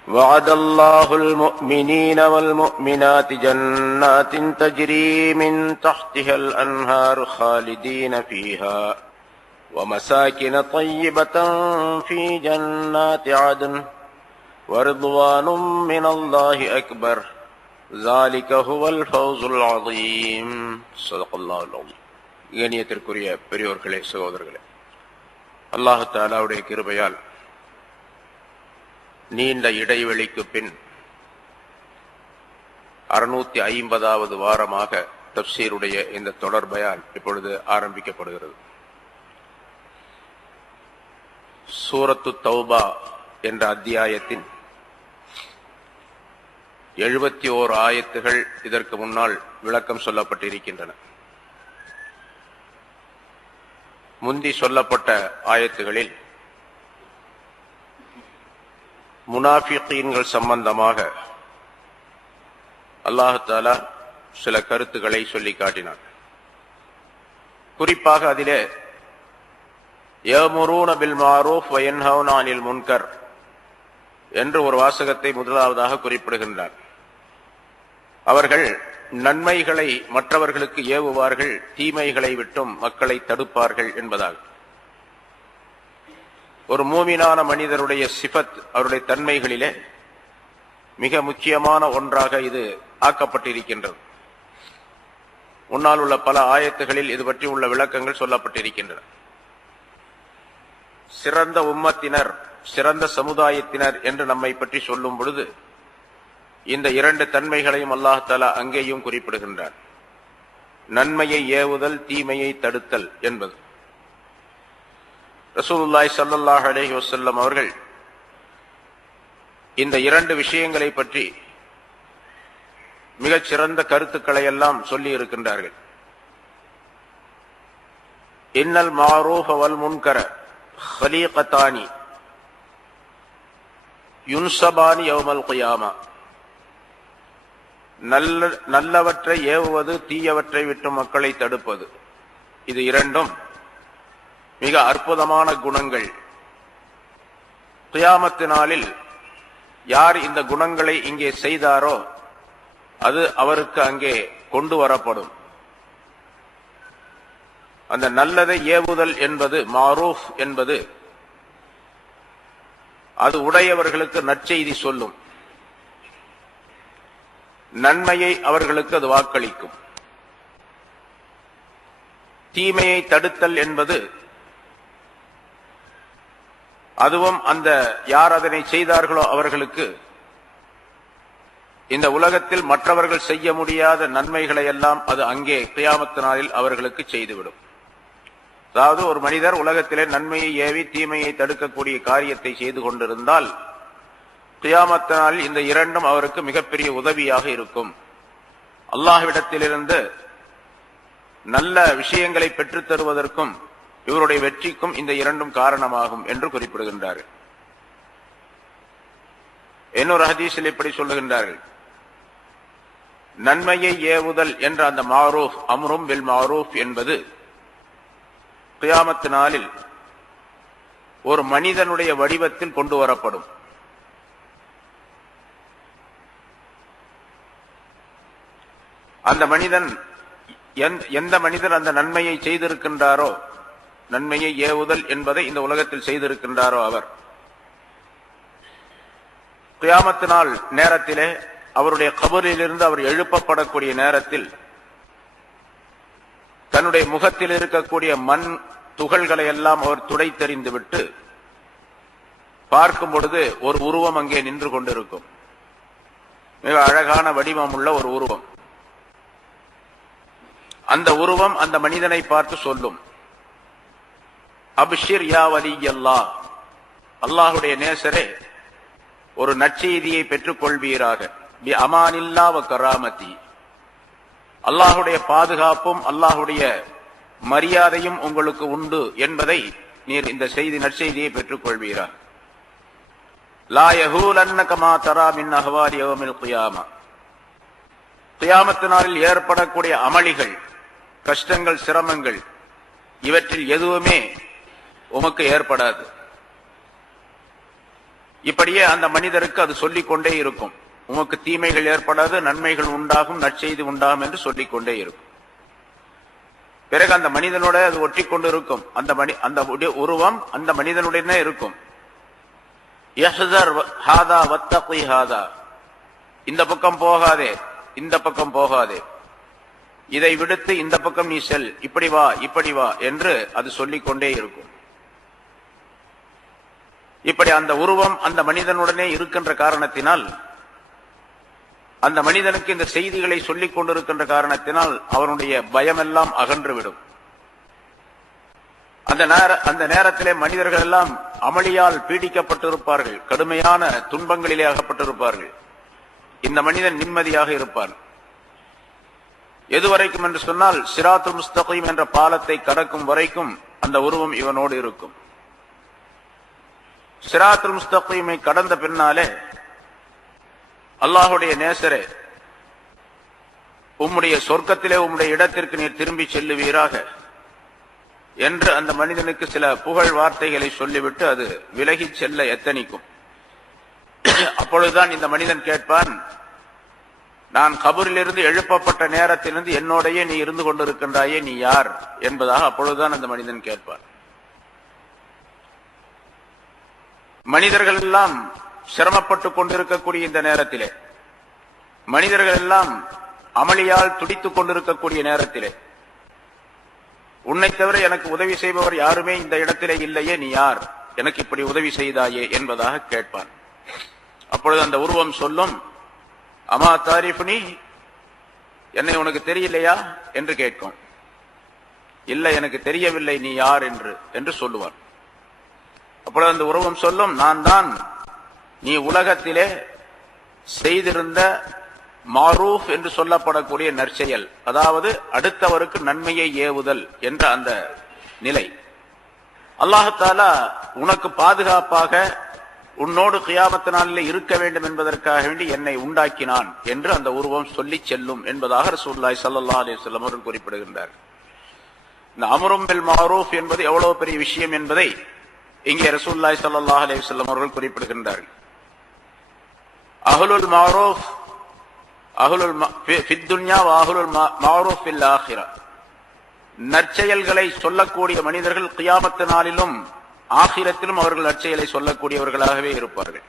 وعد الله المؤمنين والمؤمنات جنات تجري من تحتها الأنهار خالدين فيها ومساكن طيبة في جنات عدن ورضوان من الله أكبر ذلك هو الفوز العظيم. صدق الله العظيم. கண்ணியத்திற்குரிய பெரியோர்களே, சகோதரர்களே, அல்லாஹ் தஆலாவுடைய கிருபையால் நீண்ட இடைவெளிக்கு பின் 650வது வாரமாக தஃப்சீருடைய இந்த தொடர் பயான் இப்பொழுது ஆரம்பிக்கப்படுகிறது. சூரத்து தௌபா என்ற அத்தியாயத்தின் 71 ஆயத்துகள் இதற்கு முன்னால் விளக்கம் சொல்லப்பட்டிருக்கின்றன. முந்தி சொல்லப்பட்ட ஆயத்துகளில் முனாஃபிகீன்கள் சம்பந்தமாக அல்லாஹ் தஆலா சில கருத்துக்களை சொல்லி காட்டினார். குறிப்பாக அதிலே யஅமுரூன பில் மஅரூஃப் வ யன்ஹவுன அனில் முன்கர் என்று ஒரு வாசகத்தை முதலாவதாக குறிப்பிடுகின்றார். அவர்கள் நன்மைகளை மற்றவர்களுக்கு ஏவுவார்கள், தீமைகளை விட்டும் மக்களை தடுப்பார்கள் என்பதாக. ஒரு மூமினான மனிதருடைய சிஃபத், அவருடைய தன்மைகளிலே மிக முக்கியமான ஒன்றாக இது ஆக்கப்பட்டிருக்கின்றது. முன்னால் உள்ள பல ஆயத்துகளில் இது பற்றி உள்ள விளக்கங்கள் சொல்லப்பட்டிருக்கின்றன. சிறந்த உம்மத்தினர், சிறந்த சமுதாயத்தினர் என்று நம்மை பற்றி சொல்லும் பொழுது இந்த 2 தன்மைகளையும் அல்லாஹ் தஆலா அங்கேயும் குறிப்பிடுகின்றார். நன்மையை ஏவுதல், தீமையை தடுத்தல் என்பது. ரசூலுல்லாஹி ஸல்லல்லாஹு அலைஹி வஸல்லம் அவர்கள் இந்த 2 விஷயங்களை பற்றி மிகச் சிறந்த கருத்துக்களை எல்லாம் சொல்லி இருக்கின்றார்கள். இன்னல் மஅரூஃப வல் முன்கர ஹலீகதானி யுன்சபானி யௌமல் கியாமா. நல்லவற்றை ஏவுவது, தீயவற்றை விட்டு மக்களை தடுப்பது, இது 2ம் மிக அற்புதமான குணங்கள். கியாமத்து நாளில் யார் இந்த குணங்களை இங்கே செய்தாரோ அது அவருக்கு அங்கே கொண்டு வரப்படும். அந்த நல்லதை ஏவுதல் என்பது, மாரூஃப் என்பது, அது உடையவர்களுக்கு நற்செய்தி சொல்லும். நன்மையை அவர்களுக்கு அது வாக்களிக்கும். தீமையை தடுத்தல் என்பது அதுவும் அந்த யார் அதனை செய்தார்களோ அவர்களுக்கு இந்த உலகத்தில் மற்றவர்கள் செய்ய முடியாத நன்மைகளை எல்லாம் அது அங்கே கியாமத் நாளில் அவர்களுக்கு செய்துவிடும். அதாவது ஒரு மனிதர் உலகத்திலே நன்மையை ஏவி தீமையை தடுக்கக்கூடிய காரியத்தை செய்து கொண்டிருந்தால் கியாமத் நாளில் இந்த இரண்டும் அவருக்கு மிகப்பெரிய உதவியாக இருக்கும். அல்லாஹ்விடத்திலிருந்து நல்ல விஷயங்களை பெற்றுத் தருவதற்கும் இவருடைய வெற்றிக்கும் இந்த இரண்டும் காரணமாகும் என்று குறிப்பிடுகின்றார்கள். இன்னொரு ஹதீஸில் இப்படி சொல்லுகின்றார்கள், நன்மையை ஏவுதல் என்ற அந்த மாரூஃப், அம்ரும் பில் மாரூஃப் என்பது கியாமத் நாளில் ஒரு மனிதனுடைய வடிவத்தில் கொண்டு வரப்படும். அந்த மனிதன் எந்த மனிதர் அந்த நன்மையை செய்திருக்கின்றாரோ, நன்மையை ஏவுதல் என்பதை இந்த உலகத்தில் செய்திருக்கின்றாரோ அவர் கியாமத் நாள் நேரத்திலே அவருடைய கபரிலிருந்து அவர் எழுப்பப்படக்கூடிய நேரத்தில் தன்னுடைய முகத்தில் இருக்கக்கூடிய மண் துகள்களை எல்லாம் அவர் துடைத்தெறிந்து விட்டு பார்க்கும் பொழுது ஒரு உருவம் அங்கே நின்று கொண்டிருக்கும். மிக அழகான வடிவம் உள்ள ஒரு உருவம். அந்த உருவம் அந்த மனிதனை பார்த்து சொல்லும், அப்ஷிர் யா வலியல்லாஹ், அல்லாஹ்வுடைய நேசரே ஒரு நற்செய்தியை பெற்றுக் கொள்வீராக, பி அமானில்லா வ கராமதி, அல்லாஹ்வுடைய பாதுகாப்பும் அல்லாஹ்வுடைய மரியாதையும் உங்களுக்கு உண்டு என்பதை நீர் இந்த நற்செய்தியை பெற்றுக் கொள்வீராக. லா யஹூலன்னக மா தரா மின் அஹ்வாலி யௌமில் கியாமா, கியாமத் நாளில் ஏற்படக்கூடிய அமளிகள், கஷ்டங்கள், சிரமங்கள், இவற்றில் எதுவுமே உமக்கு ஏற்படாது. இப்படியே அந்த மனிதருக்கு அது சொல்லிக் கொண்டே இருக்கும். உமக்கு தீமைகள் ஏற்படாது, நன்மைகள் உண்டாகும், நற்செய்தி உண்டாகும் என்று சொல்லிக் கொண்டே இருக்கும். பிறகு அந்த மனிதனோட அது ஒட்டி கொண்டு இருக்கும். அந்த உருவம் அந்த மனிதனுடனே இருக்கும். யஹ்ஸர் ஹாதா வத்தகி ஹாதா, இந்த பக்கம் போகாதே, இந்த பக்கம் போகாதே, இதை விடுத்து இந்த பக்கம் நீ செல், இப்படி வா இப்படி வா என்று அது சொல்லிக் கொண்டே இருக்கும். இப்படி அந்த உருவம் அந்த மனிதனுடனே இருக்கின்ற காரணத்தினால், அந்த மனிதனுக்கு இந்த செய்திகளை சொல்லிக் கொண்டிருக்கின்ற காரணத்தினால் அவனுடைய பயமெல்லாம் அகன்றுவிடும். அந்த நேரத்திலே மனிதர்கள் எல்லாம் அமளியால் பீடிக்கப்பட்டிருப்பார்கள், கடுமையான துன்பங்களிலே அகப்பட்டிருப்பார்கள். இந்த மனிதன் நிம்மதியாக இருப்பான். எதுவரைக்கும் என்று சொன்னால், சிராத்துல் முஸ்தகீம் என்ற பாலத்தை கடக்கும் வரைக்கும் அந்த உருவம் இவனோடு இருக்கும். சிராத்துல் முஸ்தகீமை கடந்த பின்னாலே, அல்லாஹுடைய நேசரே, உம்முடைய சொர்க்கத்திலே உம்முடைய இடத்திற்கு நீர் திரும்பி செல்லுவீராக என்று அந்த மனிதனுக்கு சில புகழ் வார்த்தைகளை சொல்லிவிட்டு அது விலகி செல்ல எத்தனிக்கும். அப்பொழுதுதான் இந்த மனிதன் கேட்பான், நான் கபரிலிருந்து எழுப்பப்பட்ட நேரத்திலிருந்து என்னோடையே நீ இருந்து கொண்டிருக்கின்றாயே, நீ யார் என்பதாக அப்பொழுதுதான் அந்த மனிதன் கேட்பான். மனிதர்கள் எல்லாம் சிரமப்பட்டுக் கொண்டிருக்கக்கூடிய இந்த நேரத்திலே, மனிதர்கள் எல்லாம் அமளியால் துடித்துக் கொண்டிருக்கக்கூடிய நேரத்திலே, உன்னை தவிர எனக்கு உதவி செய்பவர் யாருமே இந்த இடத்திலே இல்லையே, நீ யார், எனக்கு இப்படி உதவி செய்தாயே என்பதாக கேட்பான். அப்பொழுது அந்த உருவம் சொல்லும், அமா தாரிஃப்னி, என்னை உனக்கு தெரியலையா என்று கேட்கும். இல்லை, எனக்கு தெரியவில்லை நீ யார் என்று சொல்லுவான். அப்பொழுது அந்த உருவம் சொல்லும், நான் தான் நீ உலகத்திலே செய்திருந்த மாரூஃப் என்று சொல்லப்படக்கூடிய நற்செயல், அதாவது அடுத்தவருக்கு நன்மையை ஏவுதல் என்ற அந்த நிலை. அல்லாஹ் தஆலா உனக்கு பாதுகாப்பாக உன்னோடு கியாமத் நாளில் இருக்க வேண்டும் என்பதற்காக வேண்டி என்னை உண்டாக்கினான் என்று அந்த உருவம் சொல்லி செல்லும் என்பதாக ரசூலுல்லாஹி ஸல்லல்லாஹு அலைஹி வஸல்லம் அவர்கள் குறிப்பிடுகின்றார். இந்த அம்ரும் பில் மஅரூஃப் என்பது எவ்வளவு பெரிய விஷயம் என்பதை இங்கே ரசூலுல்லாஹி ஸல்லல்லாஹு அலைஹி வஸல்லம் அவர்கள் குறிப்பிடுகின்றார்கள். அஹ்லுல் மஅரூஃப் ஃபித் துன்யா வ அஹ்லுல் மஅரூஃப் ஃபில் ஆখিরা, நற்செயல்களை சொல்லக்கூடிய மனிதர்கள் கியாமத் நாளிலும் ஆகிரத்திலும் அவர்கள் நற்செயலை சொல்லக்கூடியவர்களாகவே இருப்பார்கள்.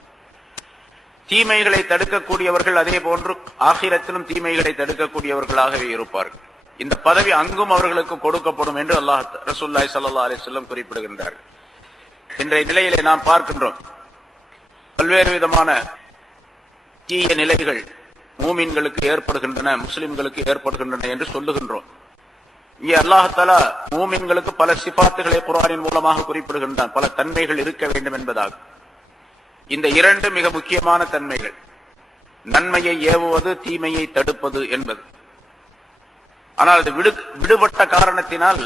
தீமைகளை தடுக்கக்கூடியவர்கள் அதே போன்று ஆகிரத்திலும் தீமைகளை தடுக்கக்கூடியவர்களாகவே இருப்பார்கள். இந்த பதவி அங்கும் அவர்களுக்கு கொடுக்கப்படும் என்று ரசூலுல்லாஹி ஸல்லல்லாஹு அலைஹி வஸல்லம் குறிப்பிடுகின்றார்கள். இன்றைய நிலையிலே நாம் பார்க்கின்றோம், பல்வேறு விதமான தீய நிலைகள் மூமின்களுக்கு ஏற்படுகின்றன, முஸ்லிம்களுக்கு ஏற்படுகின்றன என்று சொல்லுகின்றோம். இங்கே அல்லாஹ் தஆலா மூமின்களுக்கு பல சிபாத்துகளை குர்ஆனின் மூலமாக குறிப்பிடுகின்றான், பல தன்மைகள் இருக்க வேண்டும் என்பதாக. இந்த இரண்டு மிக முக்கியமான தன்மைகள், நன்மையை ஏவுவது, தீமையை தடுப்பது என்பது. ஆனால் அது விடுபட்ட காரணத்தினால்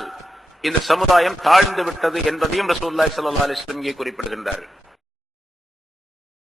இந்த சமுதாயம் தாழ்ந்து விட்டது என்பதையும் ரசூலுல்லாஹி ஸல்லல்லாஹு அலைஹி வஸல்லம் இங்கே குறிப்பிடுகின்றார்கள்.